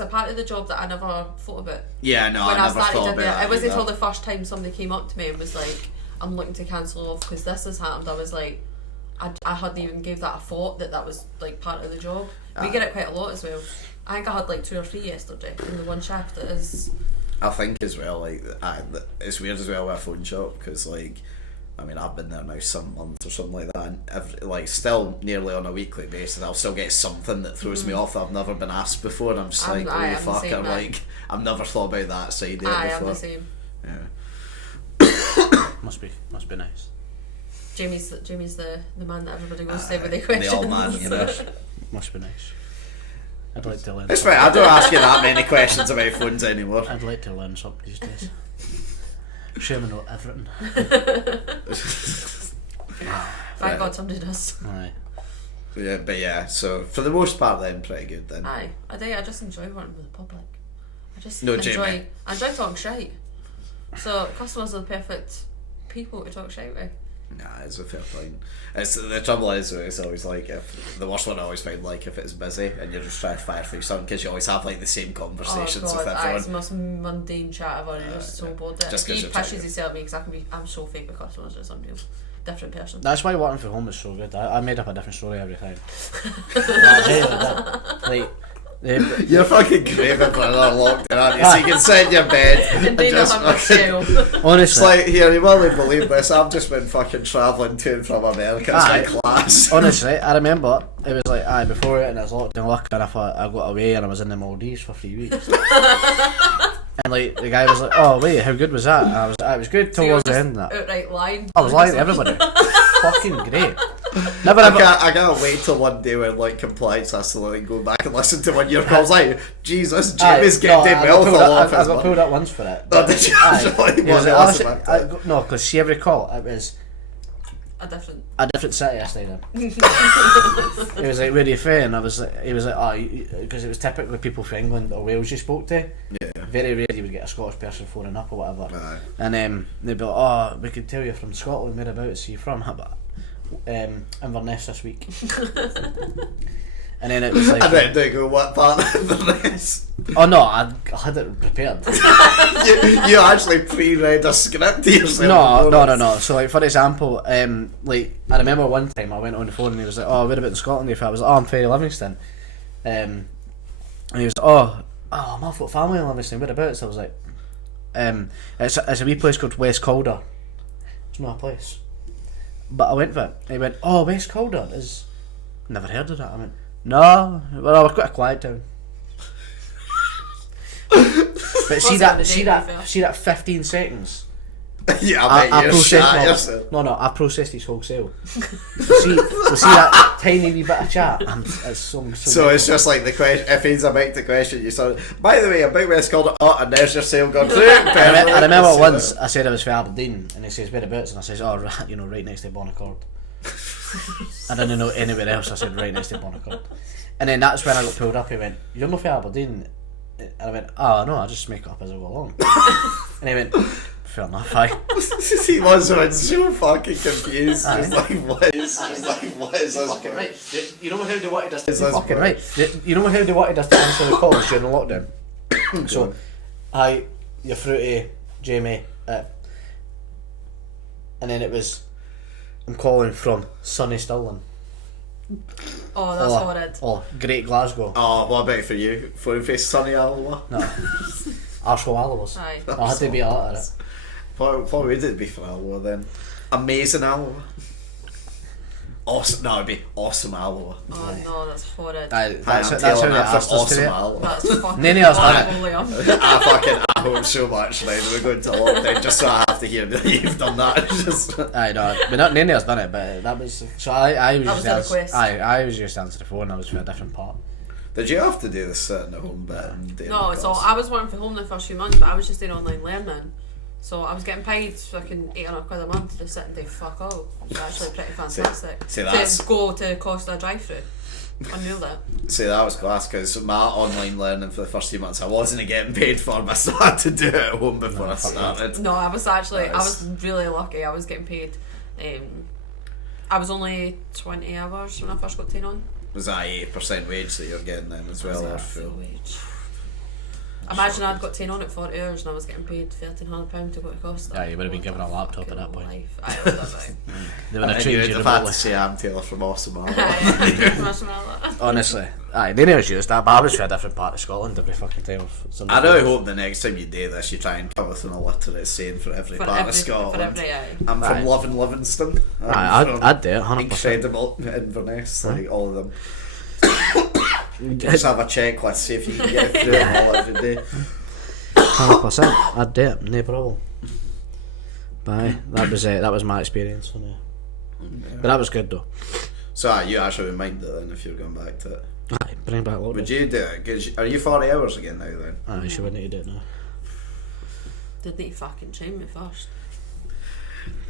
part of the job that I never thought about. Yeah, no, I never thought about it. It wasn't until the first time somebody came up to me and was like, I'm looking to cancel off because this has happened. I was like, I hadn't even gave that a thought that was like part of the job. We get it quite a lot as well. I think I had like 2 or 3 yesterday in the one shift. It is. I think as well, like, it's weird as well with a phone shop because, like, I mean, I've been there now some months or something like that, and like, still nearly on a weekly basis, I'll still get something that throws me off that I've never been asked before, and I'm just like, holy fuck, I'm like, I've never thought about that side of it before. I'm the same. Yeah. must be nice. Jamie's the man that everybody goes to with the questions. The old man, you know. Must be nice. I'd like to learn. It's right, I don't ask you that many questions about phones anymore. I'd like to learn something these days. Shame I know everything. Thank God somebody does. Aye. But yeah, so for the most part then, pretty good then. Aye, I just enjoy working with the public. I enjoy talking shite. So customers are the perfect people to talk shite with. Nah, it's a fair point. The trouble is, it's always like, if the worst one I always find, like, if it's busy and you're just trying to fire through something because you always have like the same conversations with everyone. It's the most mundane chat ever, and you're just so bored. If he pushes himself at me, because I'm so fake with customers, it's unreal. Different person. That's why working from home is so good. I made up a different story every time. Like, you're fucking craving for another lockdown, aren't you? So you can sit in your bed and just fucking... Honestly, it's like, here, you won't believe this, I've just been fucking travelling to and from America. It's my class. Honestly, I remember it was like, before it and it was lockdown luck, and I thought I got away and I was in the Maldives for 3 weeks. And like the guy was like, "Oh wait, how good was that?" And it was good towards the end. That outright lying. I was lying to everybody. Fucking great. I can't wait till one day when like compliance has to like go back and listen to one of your calls. Like, Jesus, Jamie's getting well for a lot of I got pulled up once for it. Oh, did you actually? No, because see every call it was A different city I stayed in. He was like, "Where are you from?" And he was like, "Oh," because it was typically people from England or Wales you spoke to. Yeah. Very rarely you would get a Scottish person phoning up or whatever. Aye. And they'd be like, "Oh, we could tell you're from Scotland. Whereabouts are you from?" But Inverness this week. And then it was like, and then they go, "What part of Inverness?" Oh no, I had it prepared. you actually pre-read a script to yourself. No. So like for example, like I remember one time I went on the phone and he was like, "Oh, where about in Scotland?" If I was like, "Oh, I'm from Livingston," and he was like, "Oh, I'm off with family in Livingston. Whereabouts?" I was like, it's a wee place called West Calder. It's not a place, but I went for it. He went, "Oh, West Calder is never heard of that." I went, "No, well, we're quite a quiet town." But see that 15 seconds. Yeah, I processed yourself. I processed his whole sale. see that tiny wee bit of chat. It's so it's just like the question. If he's about the question, you start. By the way, a big West called it. Oh, and there's your sale gone through. I remember once I said I was from Aberdeen, and he says whereabouts, and I says, "Oh, right next to Bonaccord." I didn't know anywhere else. I said right next to Bonaccord, and then that's when I got pulled up. He went, "You're not from Aberdeen." And I went, "Oh no, I just make it up as I go along." And he went, "Fair enough, aye." He was so fucking confused. He's like, what is this? Fucking right. You know how they wanted us to fucking right. You know how they wanted us to answer the calls during the lockdown. So, hi, you're through to Jamie, and then it was, "I'm calling from sunny Stirling." Oh, that's horrid. Oh, Great Glasgow. Oh, what about for you? For face sunny Alloa? No. Arsehole Alloa's. Aye. No, I had to be a lot of it. What would it be for Alloa then? Amazing Alloa? Awesome. No, it'd be awesome Alloa. Oh no, that's horrid. That's how they asked us to do it. Alloa. That's fucking None of us done it. I hope so much now that we're going to lockdown just so I have to hear that you've done that. Just... I know, but not none of us done it. But that was so. I was that just was the request. I was just answering the phone. I was for a different part. Did you have to do the sitting at home bit? And doing No, the so calls? I was working from home the first few months, but I was just doing online learning. So I was getting paid fucking £800 a month to sit and do fuck all. It's actually pretty fantastic. See, that's... To go to Costa drive-through. Unreal that. See, that was class because my online learning for the first 2 months I wasn't getting paid for, but I still had to do it at home before I started. No, I was really lucky. I was getting paid. I was only 20 hours when I first got taken on. Was that 8% wage that you're getting then as well? Or full wage. Imagine I'd got taken on at 40 hours and I was getting paid £1,300 to go to Costa. Yeah, you would have been given a laptop at that point. I would have. They would have you trained would you have had to remotely. say I'm Taylor from Awesome Alloa. Honestly, they never used that, but I was from a different part of Scotland every fucking time. I really hope the next time you do this you try and come with an illiterate saying for every part of Scotland. I'm from Livingston. I'd do it, 100%. Incredible Inverness, like all of them. Just have a checklist, see if you can get through them all every day. 100%, I'd do it, no problem. But aye, that was my experience on it. But that was good though. So you actually wouldn't mind it then if you're going back to it? Aye, bring back lockdown. Would you do it? 'Cause are you 40 hours again now then? Aye, she wouldn't need to do it now. Did they fucking train me first?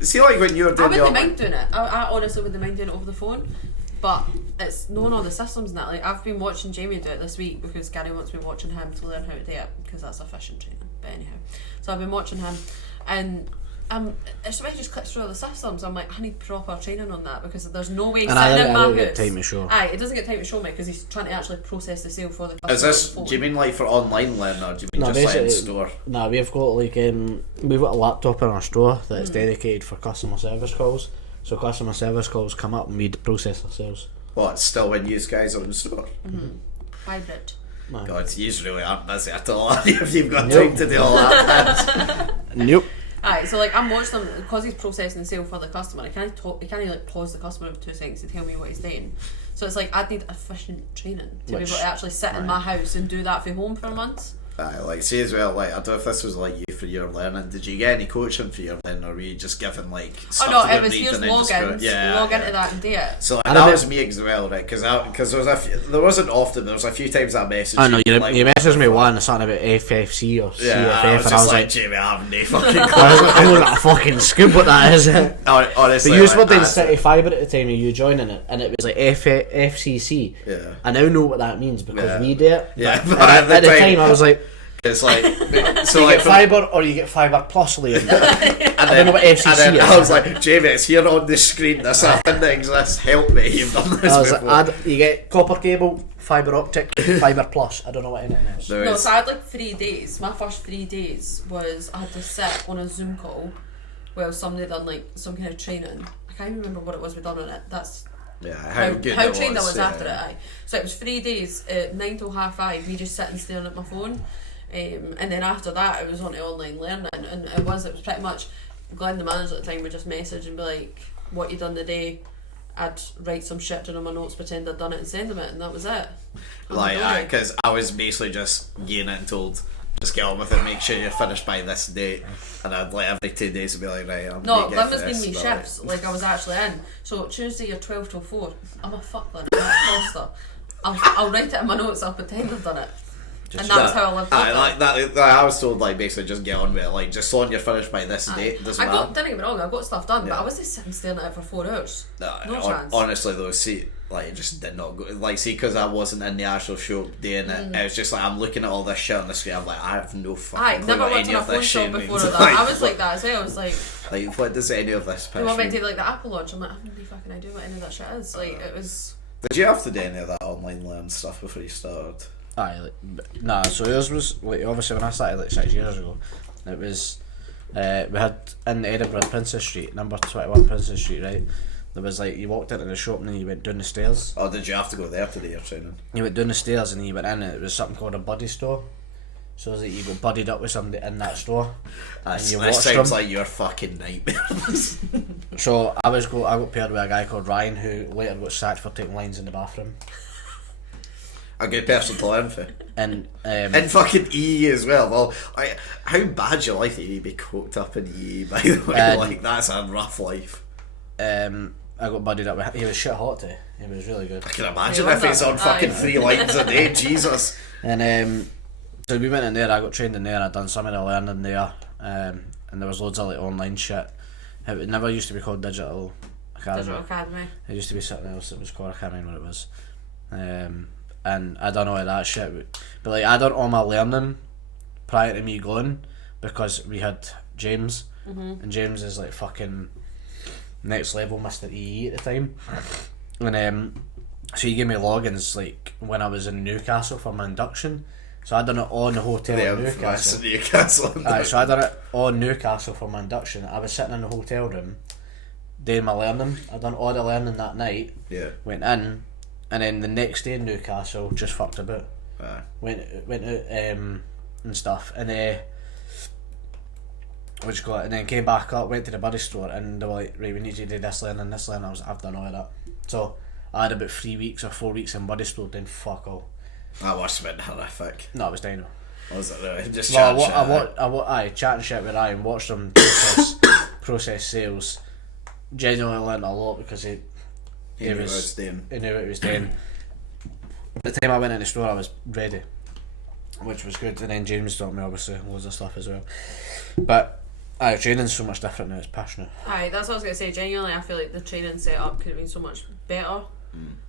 See, like when you were doing I wouldn't mind doing it. I honestly wouldn't mind doing it over the phone. But it's knowing all the systems and that. Like, I've been watching Jamie do it this week because Gary wants me watching him to learn how to do it because that's efficient training. But anyhow, so I've been watching him, and it's when he just clicks through all the systems. I'm like, I need proper training on that because there's no way sitting in my house. Get time to show. Aye, it doesn't get time to show me because he's trying to actually process the sale for the customer. Is this? Do you mean like for online learning, or do you mean just like in store? No, we've got like we've got a laptop in our store that's dedicated for customer service calls. So customer service calls come up and we'd process ourselves. Well, it's still when you guys are in store. Hybrid. God, you really aren't busy at all if you've got time to do all that. Nope. Aye, so like I'm watching him because he's processing the sale for the customer. He can't like pause the customer for 2 seconds to tell me what he's doing. So it's like I'd need efficient training to be able to actually sit in my house and do that from home for months. Like, see as well, like, I don't know if this was like you for your learning. Did you get any coaching for your learning, or were you just given like stuff Oh no, to it was read here's and then just go, logins. Log into that and do it. So like, I that don't was me as well, right? Because there was there wasn't often. There was a few times I messaged. I know you like, messaged me one something about FFC or CFF, I was and I just was like, Jamie, I have no fucking. I was like, I don't a fucking scoop what that is. Honestly, But you like, were doing that's City Fibre at the time of you joining it, and it was like FCC. Yeah. I now know what that means because Yeah. we do it. Yeah, But but at the time I was like, it's like so you like get fibre or you get fibre plus, Liam. I don't know what FCC and then is. I was like, Jamie, it's here on the screen. This app didn't exist. Help me, you've done this I was before. like, you get copper cable, fibre optic, fibre plus. I don't know what anything is. There No, is- so I had like 3 days. My first 3 days was I had to sit on a Zoom call where somebody done like some kind of training. I can't even remember what it was we done on it. That's yeah, how good how it trained I was yeah. after it. Aye. So it was 3 days, 9 till 5:30, me just sitting staring at my phone. And then after that, I was on to online learning, and it was pretty much Glenn, the manager at the time, would just message and be like, "What you done today?" I'd write some shit down on my notes, pretend I'd done it, and send them it, and that was it. Like, because I was basically just getting it and told, just get on with it, make sure you're finished by this date, and I'd like every 2 days to be like, right, I'm No, gonna Glenn get was this, giving me but, shifts, like I was actually in. So Tuesday you're 12 till 4. I'm a fuck Glenn, I'm a imposter. I'll write it in my notes, I'll pretend I've done it. And that's how I lived I with like it. that. I was told like basically just get on with it. Like just so long you're finished by this date. Doesn't I matter. don't get me wrong, I got stuff done, Yeah. but I wasn't sitting staring at it for 4 hours. No chance. Honestly though, see, like it just did not go. Like see, because I wasn't in the actual show doing it. It was just like I'm looking at all this shit on the screen. I'm like, I have no fucking I clue never what worked any on a of phone this shop shit before means. that. I was like that as well. I was like, what does any of this they piss want me mean? to do like the Apple launch. I'm like, I have no fucking idea what any of that shit is. Like, it was. Did you have to do any of that online learn stuff before you started? Aye, nah. So yours was like obviously when I started like 6 years ago, it was we had in Edinburgh, Princess Street, number 21 Princess Street, right? There was like you walked into the shop and then you went down the stairs. Or did you have to go there to do your training? You went down the stairs and you went in, and it was something called a buddy store. So it was like you got buddied up with somebody in that store, and you That watched sounds them. like your fucking nightmare. So I got paired with a guy called Ryan who later got sacked for taking lines in the bathroom. A good person to learn for. And In fucking EE as well. Well, how bad's your life that you be coked up in EE, by the way? Like, that's a rough life. I got buddied up with him. He was shit hot too. He was really good. I can imagine Yeah, if he's on fucking aye. 3 lines a day, Jesus. And so we went in there, I got trained in there, I'd done some of the learning there, and there was loads of like online shit. It never used to be called Digital Academy. Digital Academy. It used to be something else that was called, I can't remember what it was. And I done all of that shit. But like I done all my learning prior to me going because we had James, and James is like fucking next level Mr. EE at the time. And so he gave me logins like when I was in Newcastle for my induction. So I done it on the hotel in Newcastle. Newcastle. So I done it on Newcastle for my induction. I was sitting in the hotel room doing my learning. I done all the learning that night. Yeah. Went in, and then the next day in Newcastle just fucked about. Aye. Went out and stuff, and and then came back up, went to the buddy store, and they were like, right, we need you to do this learning, this learning. I've done all of that. So I had about 3 weeks or 4 weeks in buddy store doing fuck all. That must have been horrific. No, it was dino. Was it really? Just Well, chat shit. chatting shit with Ryan, watched him process sales. Genuinely learned a lot because he He knew what he was doing. He knew what he was doing. By the time I went in the store, I was ready, which was good. And then James taught me obviously loads of stuff as well. But training's so much different now. It's passionate. Aye, that's what I was gonna say. Genuinely, I feel like the training setup could have been so much better.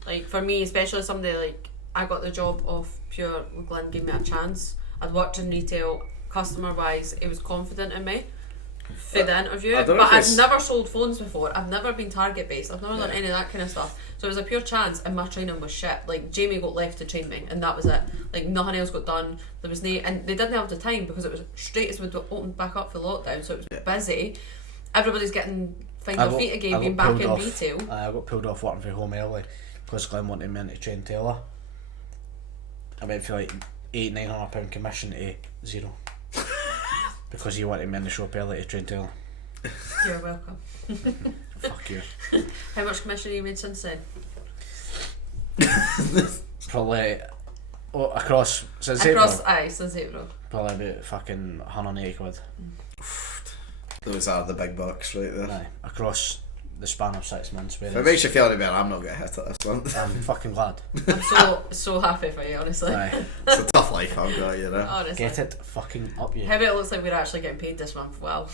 Like for me, especially somebody like I got the job off pure. Glenn gave me a chance. I'd worked in retail, customer wise. He was confident in me for the interview, I don't know but if I've it's- never sold phones before. I've never been target based. I've never done any of that kind of stuff. So it was a pure chance, and my training was shit. Like Jamie got left to train me, and that was it. Like nothing else got done. There was no, and they didn't have the time because it was straight as we'd opened back up for lockdown, so it was busy. Everybody's getting find their feet again, being back in retail. I got pulled off working from home early because Glenn wanted me to train Taylor. I went for like £800-900 commission to zero because he wanted me in the shop early to train Taylor. You're welcome. Fuck you. How much commission have you made since then? Probably across since Across, April. since April. Probably about fucking 180 quid. Those are the big bucks right there. Aye, across the span of 6 months. If it makes you feel any better, I'm not going to hit it this month. I'm fucking glad. I'm so happy for you, honestly. Aye. It's a tough life I've got, you know. Honestly. Get it fucking up you. How about it looks like we're actually getting paid this month? Wow.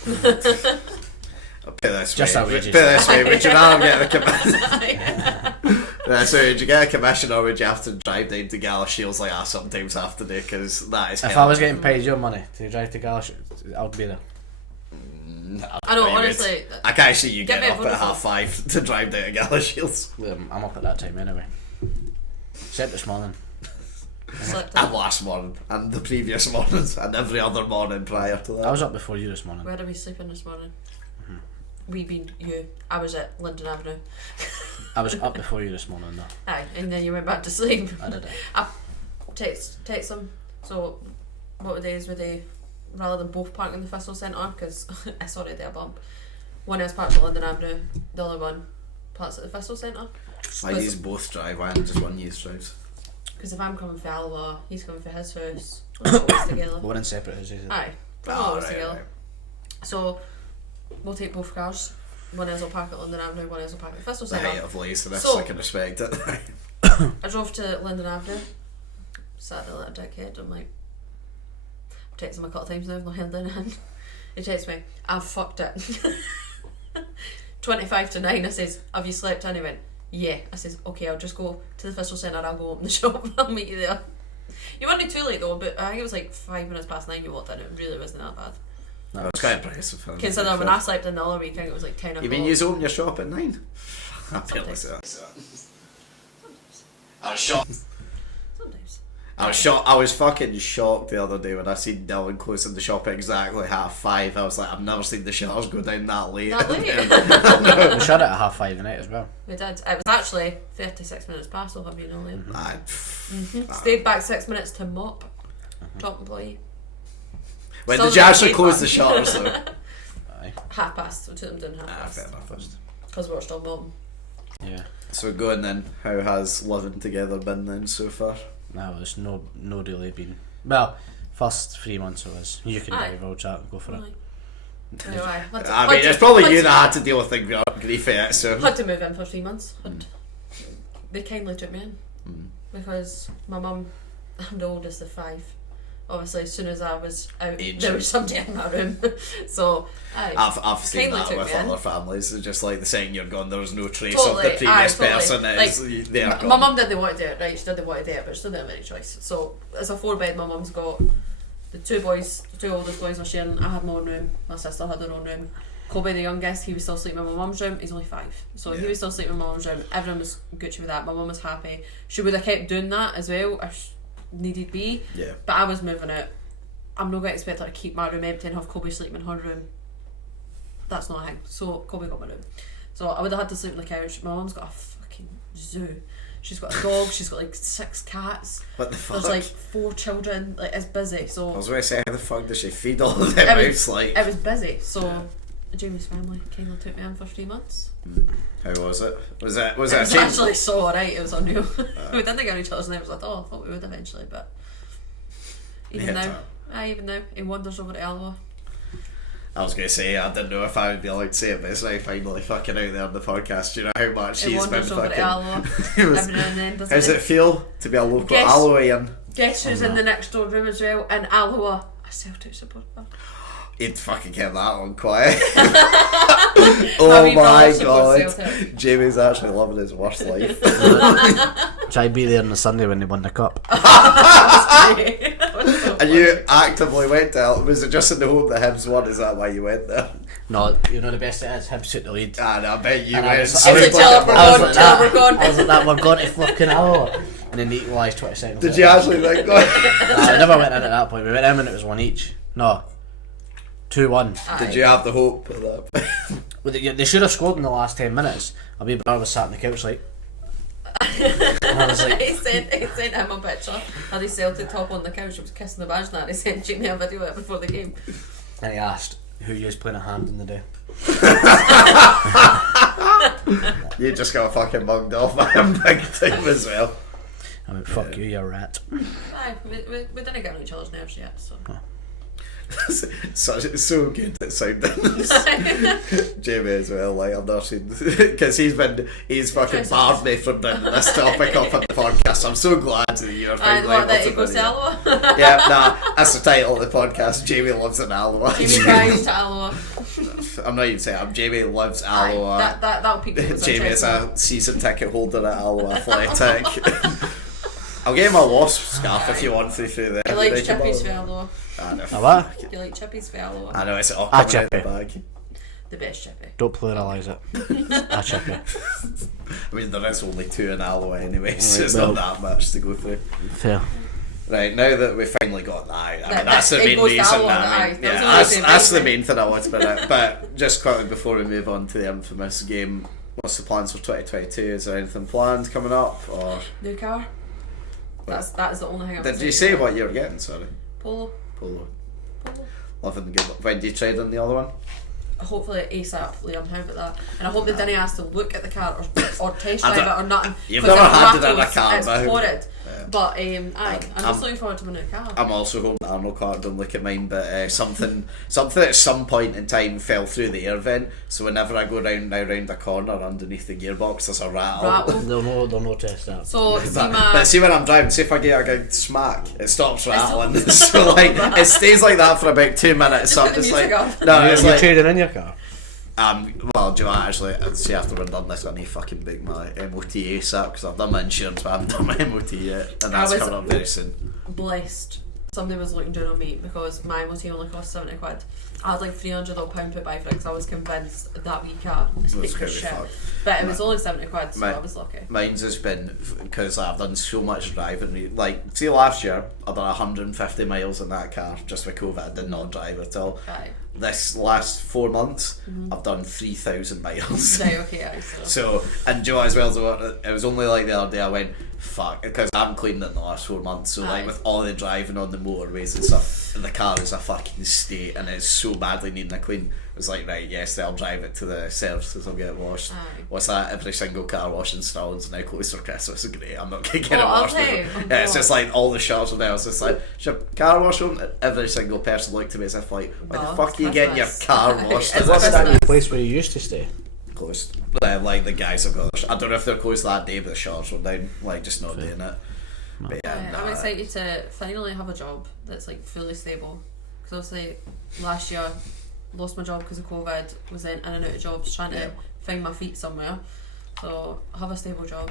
I'll put it this Just way. outrageous. Put it this way. Would you rather get a commission? So would you get a commission or would you have to drive down to Galashiels like I sometimes have to do? Because that is. If I was getting paid your money to drive to Galash, I'd be there. I know, Right, honestly. I can't see you Get getting me up a at Vodafone. 5:30 to drive down to Galashiels. I'm up at that time anyway. Except this morning. Slept And in. last morning, and the previous mornings, and every other morning prior to that. I was up before you this morning. Where did we sleep in this morning? We being you. I was at Linden Avenue. I was up before you this morning though. Aye, and then you went back to sleep. I did it. I text them. So, what days were they? Rather than both parking in the Thistle Centre, because it's already a bump. One is parked at Linden Avenue, the other one parks at the Thistle Centre. I use both drive, why not just one use drives? Because if I'm coming for Alloa, he's coming for his house. We're always together. We're in separate houses. Aye, we're Oh, always right, together. right. So, we'll take both cars. One is will park at Linden Avenue, one is will park at the Thistle The Centre. height of lace and this, So- I can respect it. I drove to Linden Avenue, sat there like a dickhead. I'm like, I've texted him a couple of times now, I've not held in hand. He texts me, I've fucked it. 25 to 9, I says, have you slept in? He went, yeah. I says, okay, I'll just go to the Thistle Centre, I'll go open the shop, I'll meet you there. You weren't too late though, but I think it was like 5 minutes past 9 you walked in, it really wasn't that bad. That was quite impressive. Considering when I slept in the other week, I think it was like 10 o'clock. You mean you open your shop at 9? I barely say that. I was shocked. Sometimes. I was shocked. I was fucking shocked the other day when I seen Dylan closing the shop at exactly 5:30. I was like, I've never seen the shutters go down that late. That late? We shut it at 5:30 tonight as well. We did. It was actually 36 minutes past, so I've been all in. Stayed back 6 minutes to mop. Top employee. When Still did you not actually paid close back. the shutters though? Aye. Half past, we took them down half Fair past. enough. Because we were still mopping. Yeah. So go on then. How has living together been then so far? No, there's no really been. Well, first 3 months it was. You can Aye. drive, I'll chat, go for it. Aye. Anyway, I mean, it's probably you that had to deal with the grief of it, so. Had to move in for 3 months. They kindly took me in. Because my mum, I'm the oldest of 5. Obviously, as soon as I was out, there was somebody in my room. So, aye. I've seen Kindly that took with me in. other families. It's just like the second you're gone, there's no trace Totally, of the previous totally. person. It's, Like, they're my gone. mum didn't want to do it, right? She didn't want to do it, but she didn't have any choice. So, as a 4-bed, my mum's got the 2 boys, the 2 oldest boys are sharing. I had my own room, my sister had her own room. Kobe, the youngest, he was still sleeping in my mum's room. He's only 5, so he was still sleeping in my mum's room. Everyone was Gucci with that. My mum was happy. She would have kept doing that as well if needed be. Yeah. But I was moving out. I'm not going to expect her to keep my room empty and have Kobe sleeping in her room. That's not a thing. So Kobe got my room. So I would have had to sleep on the couch. My mum's got a fucking zoo. She's got a dog. She's got like 6 cats. What the fuck? There's like 4 children. Like, it's busy. I So was going to say, how the fuck does she feed all of them It was- mouths like? it was busy. So Jamie's family kindly took me in for 3 months. How was it? Was it It a was change? actually so alright. It was unreal. We didn't get each other's names. I thought we would eventually, but even Yeah, now, time. even now, he wanders over to Alloa. I was going to say, I didn't know if I would be allowed to say it, but it's now finally fucking out there on the podcast. Do you know how much He he's been wanders over to fucking... Alloa It was- every now and then. How's it feel to be a local Guess- Alloan? Guess who's in the next door room as well? In Alloa, a Celtic supporter. He'd fucking kept that one quiet. My Oh wee my brother supports god. Celtic. Jamie's actually living his worst life. Try be there on the Sunday when they won the cup. That was so And funny. you actively went to Alloa. Was it just in the hope that Hibs won? Is that why you went there? No, you know the best it is, him took the lead. And I bet you And I went. was- I was like, tell her we're I was gone, like tell her that. we're gone. I was like that, we're going to fucking Alloa. And then they equalised 20 seconds Did later. you actually think that? I never went in at that point. We went in and it was 1 each. No. 2-1. Did you have the hope of that? Well, they should have scored in the last 10 minutes. My wee brother was sat on the couch like... And I was like... he sent him a picture of the Celtic top on the couch. He was kissing the badge and he sent Jamie a video of it before the game. And he asked who you was playing a hand in the day. You just got fucking mugged off by him big time as well. I went, fuck you rat. Aye, we didn't get on each other's nerves yet, so. so good at sounding. Jamie as well, like I've not seen, because he's fucking barred me from bringing this topic up on the podcast. I'm so glad that you're finally able that to he goes bring it. to Alloa? Yeah, nah, that's the title of the podcast. Jamie lives in Alloa. Jamie drives to Alloa. I'm not even saying Jamie lives Alloa. That'll pique people's Jamie is interest. a season ticket holder at Alloa Athletic. I'll get him a wasp scarf if you want through there. He likes chippies for Alloa. I know. What? You like chippies for Alloa? I know, it's all coming out the chippy. bag. The best chippy. Don't pluralise it. A chippy. I mean, there is only 2 in Alloa anyway, so Right, it's well. not that much to go through. Fair. Right, now that we've finally got that out, I mean, that's the it main goes to reason. Alloa, I mean, aye. yeah, that's the main thing I want about it. But just quickly before we move on to the infamous game, what's the plans for 2022? Is there anything planned coming up? Or New car. That is the only thing I'm did you say what you were getting? Sorry, Polo. Polo. Loving the good. When do you trade in the other one? Hopefully ASAP, Liam, how about that? And I hope they didn't ask to look at the car or test I drive it don't- or nothing. You've 'cause never it had it in a rattles, car, it's no. horrid. Yeah. But I'm just looking forward to my new car. I'm also hoping that Arnold Carter don't look at mine, but something at some point in time fell through the air vent, so whenever I go round a corner underneath the gearbox there's a rattle. They'll no test that. So see But see when I'm driving, see if I get a good smack, it stops rattling. So like it stays like that for about 2 minutes. So I'm Put the just like, music off. no, it's You're like, trading in your car? well, do you know what, actually, I'd say after we're done this, I need to fucking book my MOT ASAP because I've done my insurance, but I haven't done my MOT yet, and that's was- coming up very soon. blessed. Somebody was looking down on me because my MOT only cost 70 quid. I had like £300 put by for it because I was convinced that wee car is It was big gonna as be shit. fucked. But it was only 70 quid, so My- I was lucky. Mine's has been because I've done so much driving. Like, see, last year I done 150 miles in that car just for COVID. I did not drive at all. Aye. This last 4 months, I've done 3,000 miles. Right, okay, aye, so. So, and Joe as well, so it was only like the other day I went, fuck, because I haven't cleaned it in the last 4 months, so like Aye. with all the driving on the motorways and stuff, the car is a fucking state and it's so badly needing a clean. It was like, right, yes, I'll drive it to the services, I'll get it washed. Aye. What's that? Every single car wash in Stirling's now closed for Christmas. Great, I'm not going to get Well, it I'll washed. tell you, Yeah, it's just like all the shops are there. It's just like, should car wash them? Every single person looked at me as if like, why Well, the fuck are you it's getting your Christmas. car washed? It's What's that Christmas. new place where you used to stay? Closed. Like the guys have got. I don't know if they're closed that day, but the shops were down. Like just not doing it. But yeah, I'm excited to finally have a job that's like fully stable. Because obviously last year lost my job because of COVID, was in and out of jobs trying to find my feet somewhere. So have a stable job,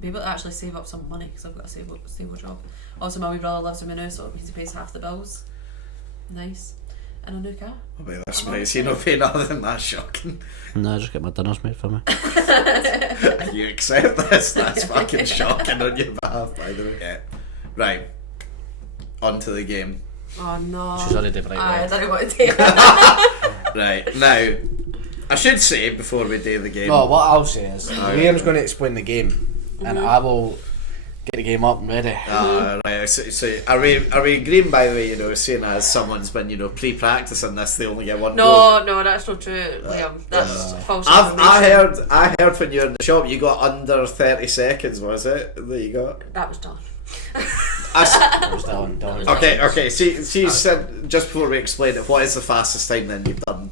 be able to actually save up some money because I've got a stable job. Also my wee brother lives with me now, so it means he pays half the bills. Nice. And a new car. I'll be this place. You know, paying other than that shocking. No, just get my dinners made for me. You accept this? That's fucking shocking on your behalf, by the way. Yeah. Right. On to the game. Oh no. She's already right I there. don't know what to do. Right now, I should say before we do the game. No, what I'll say is, Aye. Liam's going to explain the game, and I will get the game up and ready. Right. So are we agreeing, by the way? You know, seeing as someone's been pre-practicing this, they only get one goal. No, that's not true, Liam. That's false I information. heard when you were in the shop, you got under 30 seconds. Was it that you got? That was done. That was Dylan. Okay. See, said just before we explain it, what is the fastest time then you've done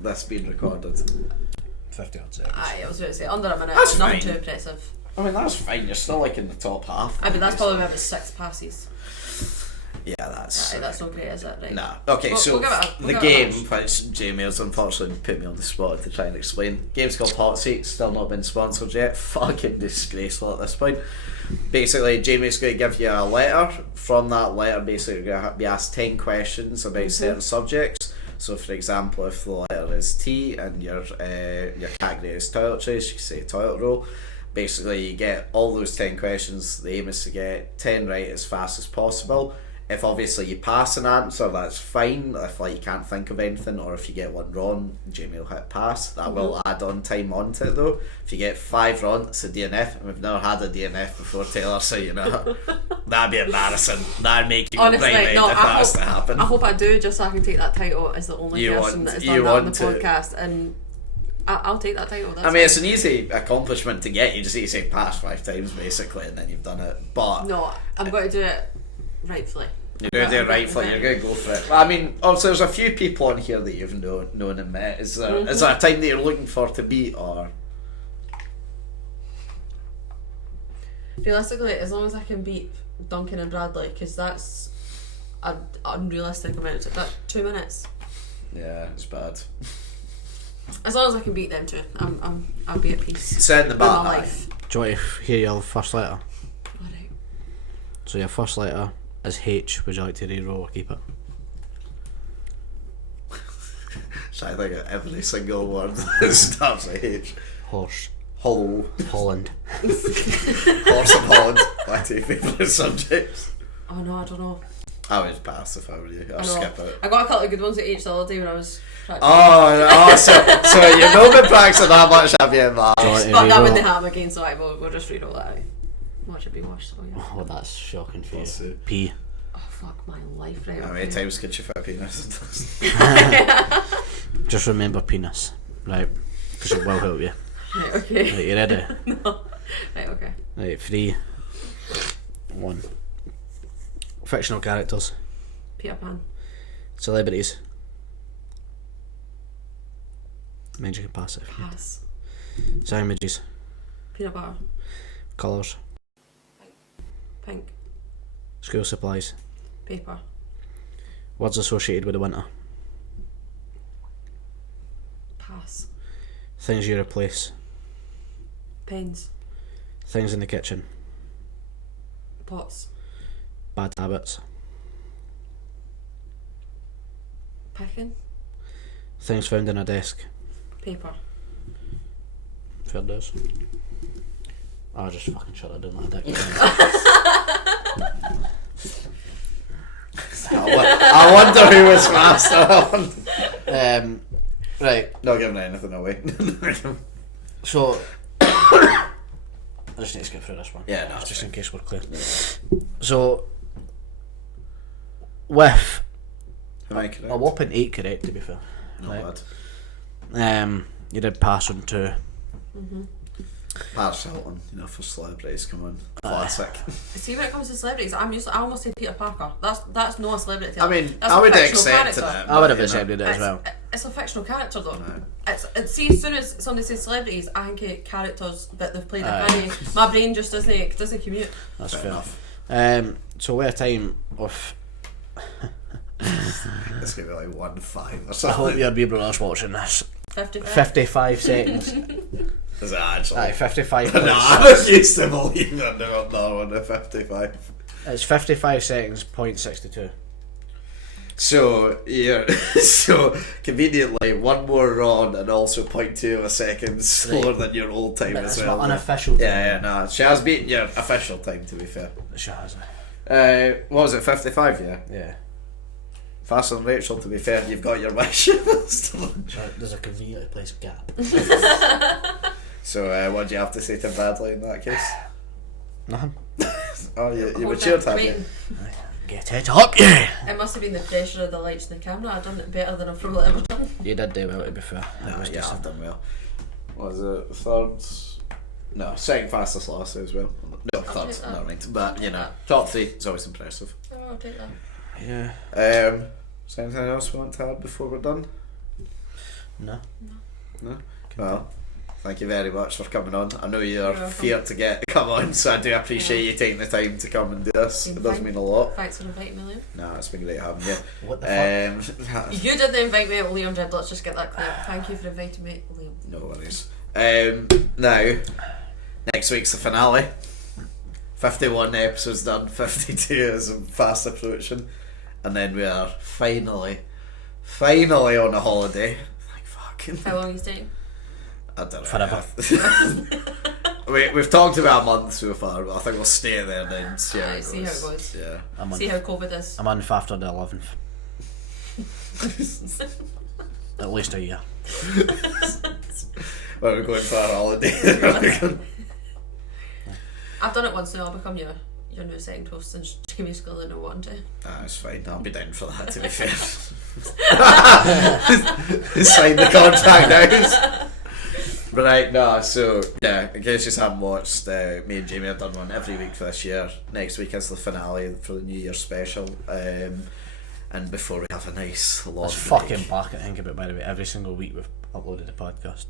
this being recorded? 50 odd seconds. I was going to say under a minute. That's Nothing fine. too impressive. I mean, that's fine. You're still in the top half. I mean, that's probably about 6 passes. Yeah, that's. That's not great, is it? Right. Nah. Okay, We'll so give it a- the we'll give it a game, which Jamie has unfortunately put me on the spot to try and explain. Game's called Hot Seat, still not been sponsored yet. Fucking disgraceful at this point. Basically, Jamie's going to give you a letter. From that letter, basically, you're going to be asked 10 questions about certain subjects. So, for example, if the letter is T and your category is toiletries, you can say toilet roll. Basically, you get all those 10 questions. The aim is to get 10 right as fast as possible. If obviously you pass an answer, that's fine. If you can't think of anything, or if you get one wrong, Jamie will hit pass. That will add on time onto it though. If you get 5 wrong, it's a DNF. And we've never had a DNF before, Taylor, so you know that'd be embarrassing. That'd make you Honestly, right no, if that was to happen. I hope I do, just so I can take that title as the only You person want- that has you done that on the want to- podcast. And I'll take that title. That's I mean, it's an easy accomplishment to get. You just need to say pass 5 times, basically, and then you've done it. But no, I'm going to do it rightfully. you're going to do it rightfully. You're going to go for it. Well, I mean, obviously, there's a few people on here that you've known and met. Is there a time that you're looking for to beat, or? Realistically, as long as I can beat Duncan and Bradley, because that's an unrealistic amount. That 2 minutes. Yeah, it's bad. As long as I can beat them two, I'll be at peace. Setting the with bar my high. life. Do you want to hear your first letter? Alright. So your first letter is H. Would you like to re-roll or keep it? So I think every single word that starts with H. Horse. Hollow. Holland. Horse and Holland. My 2 favourite subjects. Oh no, I don't know. I would pass if I were you. I'll skip it. I got a couple of good ones at H the other day when I was practicing. So you've not been practicing that much, have you, man? Do you want to But that re-roll? when they have again, so we'll just re-roll that out. Watch it be washed, so yeah. Oh, that's shocking for Let's you. see. P. Oh fuck my life, right? How many okay. times could you fit a penis? Just remember penis, right? Because it will help you. Right, okay. Right, you ready? No. Right, okay. Right, 3, 1. Fictional characters, Peter Pan. celebrities. Means you can pass it. Pass. Sound images, Peanut butter. colours, Pink. school supplies, Paper. words associated with the winter, Pass. things you replace, Pens. things in the kitchen, Pots. bad habits, Picking. things found in a desk. Paper. Fair dues. Oh, I just fucking shut it down like a dick. I wonder who was faster. Right, Not giving anything away. so I just need to get through this one. Yeah, no, just it's in case we're clear. So with Am I correct? a whopping 8 correct, to be fair. Not Right. bad. You did pass on 2. Paris Hilton, for celebrities, come on. Classic. See, when it comes to celebrities, I almost said Peter Parker. That's not a celebrity. I mean, that's I a would fictional accept character. it. I would have but, accepted it as well. It's a fictional character though. No. See, as soon as somebody says celebrities, I think of characters that they've played. My brain just doesn't commute. That's Fair fair. enough. So we're a time of. It's going to be like 1-5 or I hope something. your wee brother's watching this. 55. 55 seconds. Is it actually? Aye, 55 No, points. I was used to believing that no one at 55. It's 55 seconds, 0.62. So, yeah, so conveniently, one more wrong and also 0.2 of a second slower than your old time But as it's well. my unofficial time. Yeah, no, she has beaten your official time, to be fair. She has. What was it, 55, yeah? Yeah. Faster than Rachel, to be fair, you've got your wish. So there's a conveniently placed gap. So, what do you have to say to Bradley in that case? Nothing. Oh, you Hold matured, on, have you? waiting. Get it up, yeah! It must have been the pressure of the lights and the camera. I've done it better than I've probably ever done. You did do well, to be fair. It was Yeah, decent. I've done well. What was it, third? No, second fastest last as well. No, I'll third, take that. not right. But, top 3 is always impressive. Oh, I'll take that. Yeah. Is there anything else we want to add before we're done? No. No? Well, thank you very much for coming on. I know you're welcome. feared to get to come on, so I do appreciate you taking the time to come and do this. It does mean a lot. Thanks for inviting me, Liam. No, it's been great having you. What the fuck? You didn't invite me, Liam did. Let's just get that clear. Thank you for inviting me, Liam. No worries. Now, next week's the finale. 51 episodes done, 52 is fast approaching. And then we are finally on a holiday. Like, fucking. How long are you staying? I don't know. Forever. We've talked about a month so far, but I think we'll stay there and then see how it See how it goes. Yeah. I'm on, See how COVID is. I'm on after the 11th. At least a year. Well, we're going for our holiday. I've done it once now. I'll become your new second host since Jamie's going to want to. It's fine. I'll be down for that, to be fair. Sign the contract now. Right, no, so, yeah, in case you just haven't watched, me and Jamie have done one every week for this year. Next week is the finale for the New Year special. And before we have a nice long That's break. fucking back at think about, by the way, every single week we've uploaded the podcast.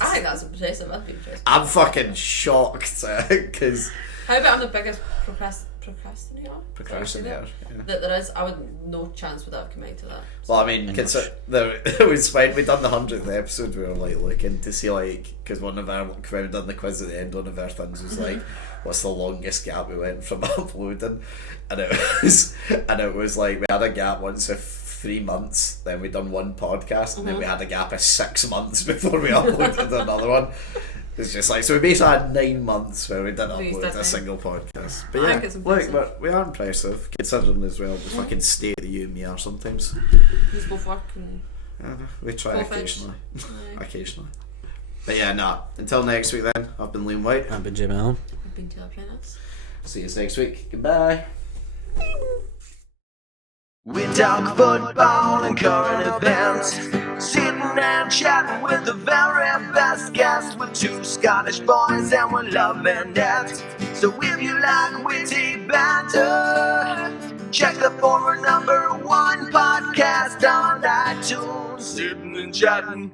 I think that's impressive. I'd be impressed. I'm fucking shocked, because... How about I'm the biggest procrastinator? Procrastinator, yeah. That there is. I would no chance would I have committed to that. Well, I mean, it was fine. We done the 100th episode. We were like looking to see, like, because one of our, when we done the quiz at the end, one of our things was like, what's the longest gap we went from uploading? And it was like we had a gap once of 3 months. Then we done one podcast, and then we had a gap of 6 months before we uploaded another one. It's just like, so we basically had 9 months where we didn't upload a single podcast. But I yeah, think it's impressive. look, we are impressive, considering as well the fucking state that you and me are sometimes. He's both working. We try Both occasionally. Aye. Occasionally. But yeah, nah. Until next week then, I've been Liam Whyte. I've been Jamie Allan. I've been to Prentice. See you next week. Goodbye. We talk football and current events, sitting and chatting with the very best guests. We're two Scottish boys and we're loving it. So if you like witty banter, check the former #1 podcast on iTunes. Sitting and chatting.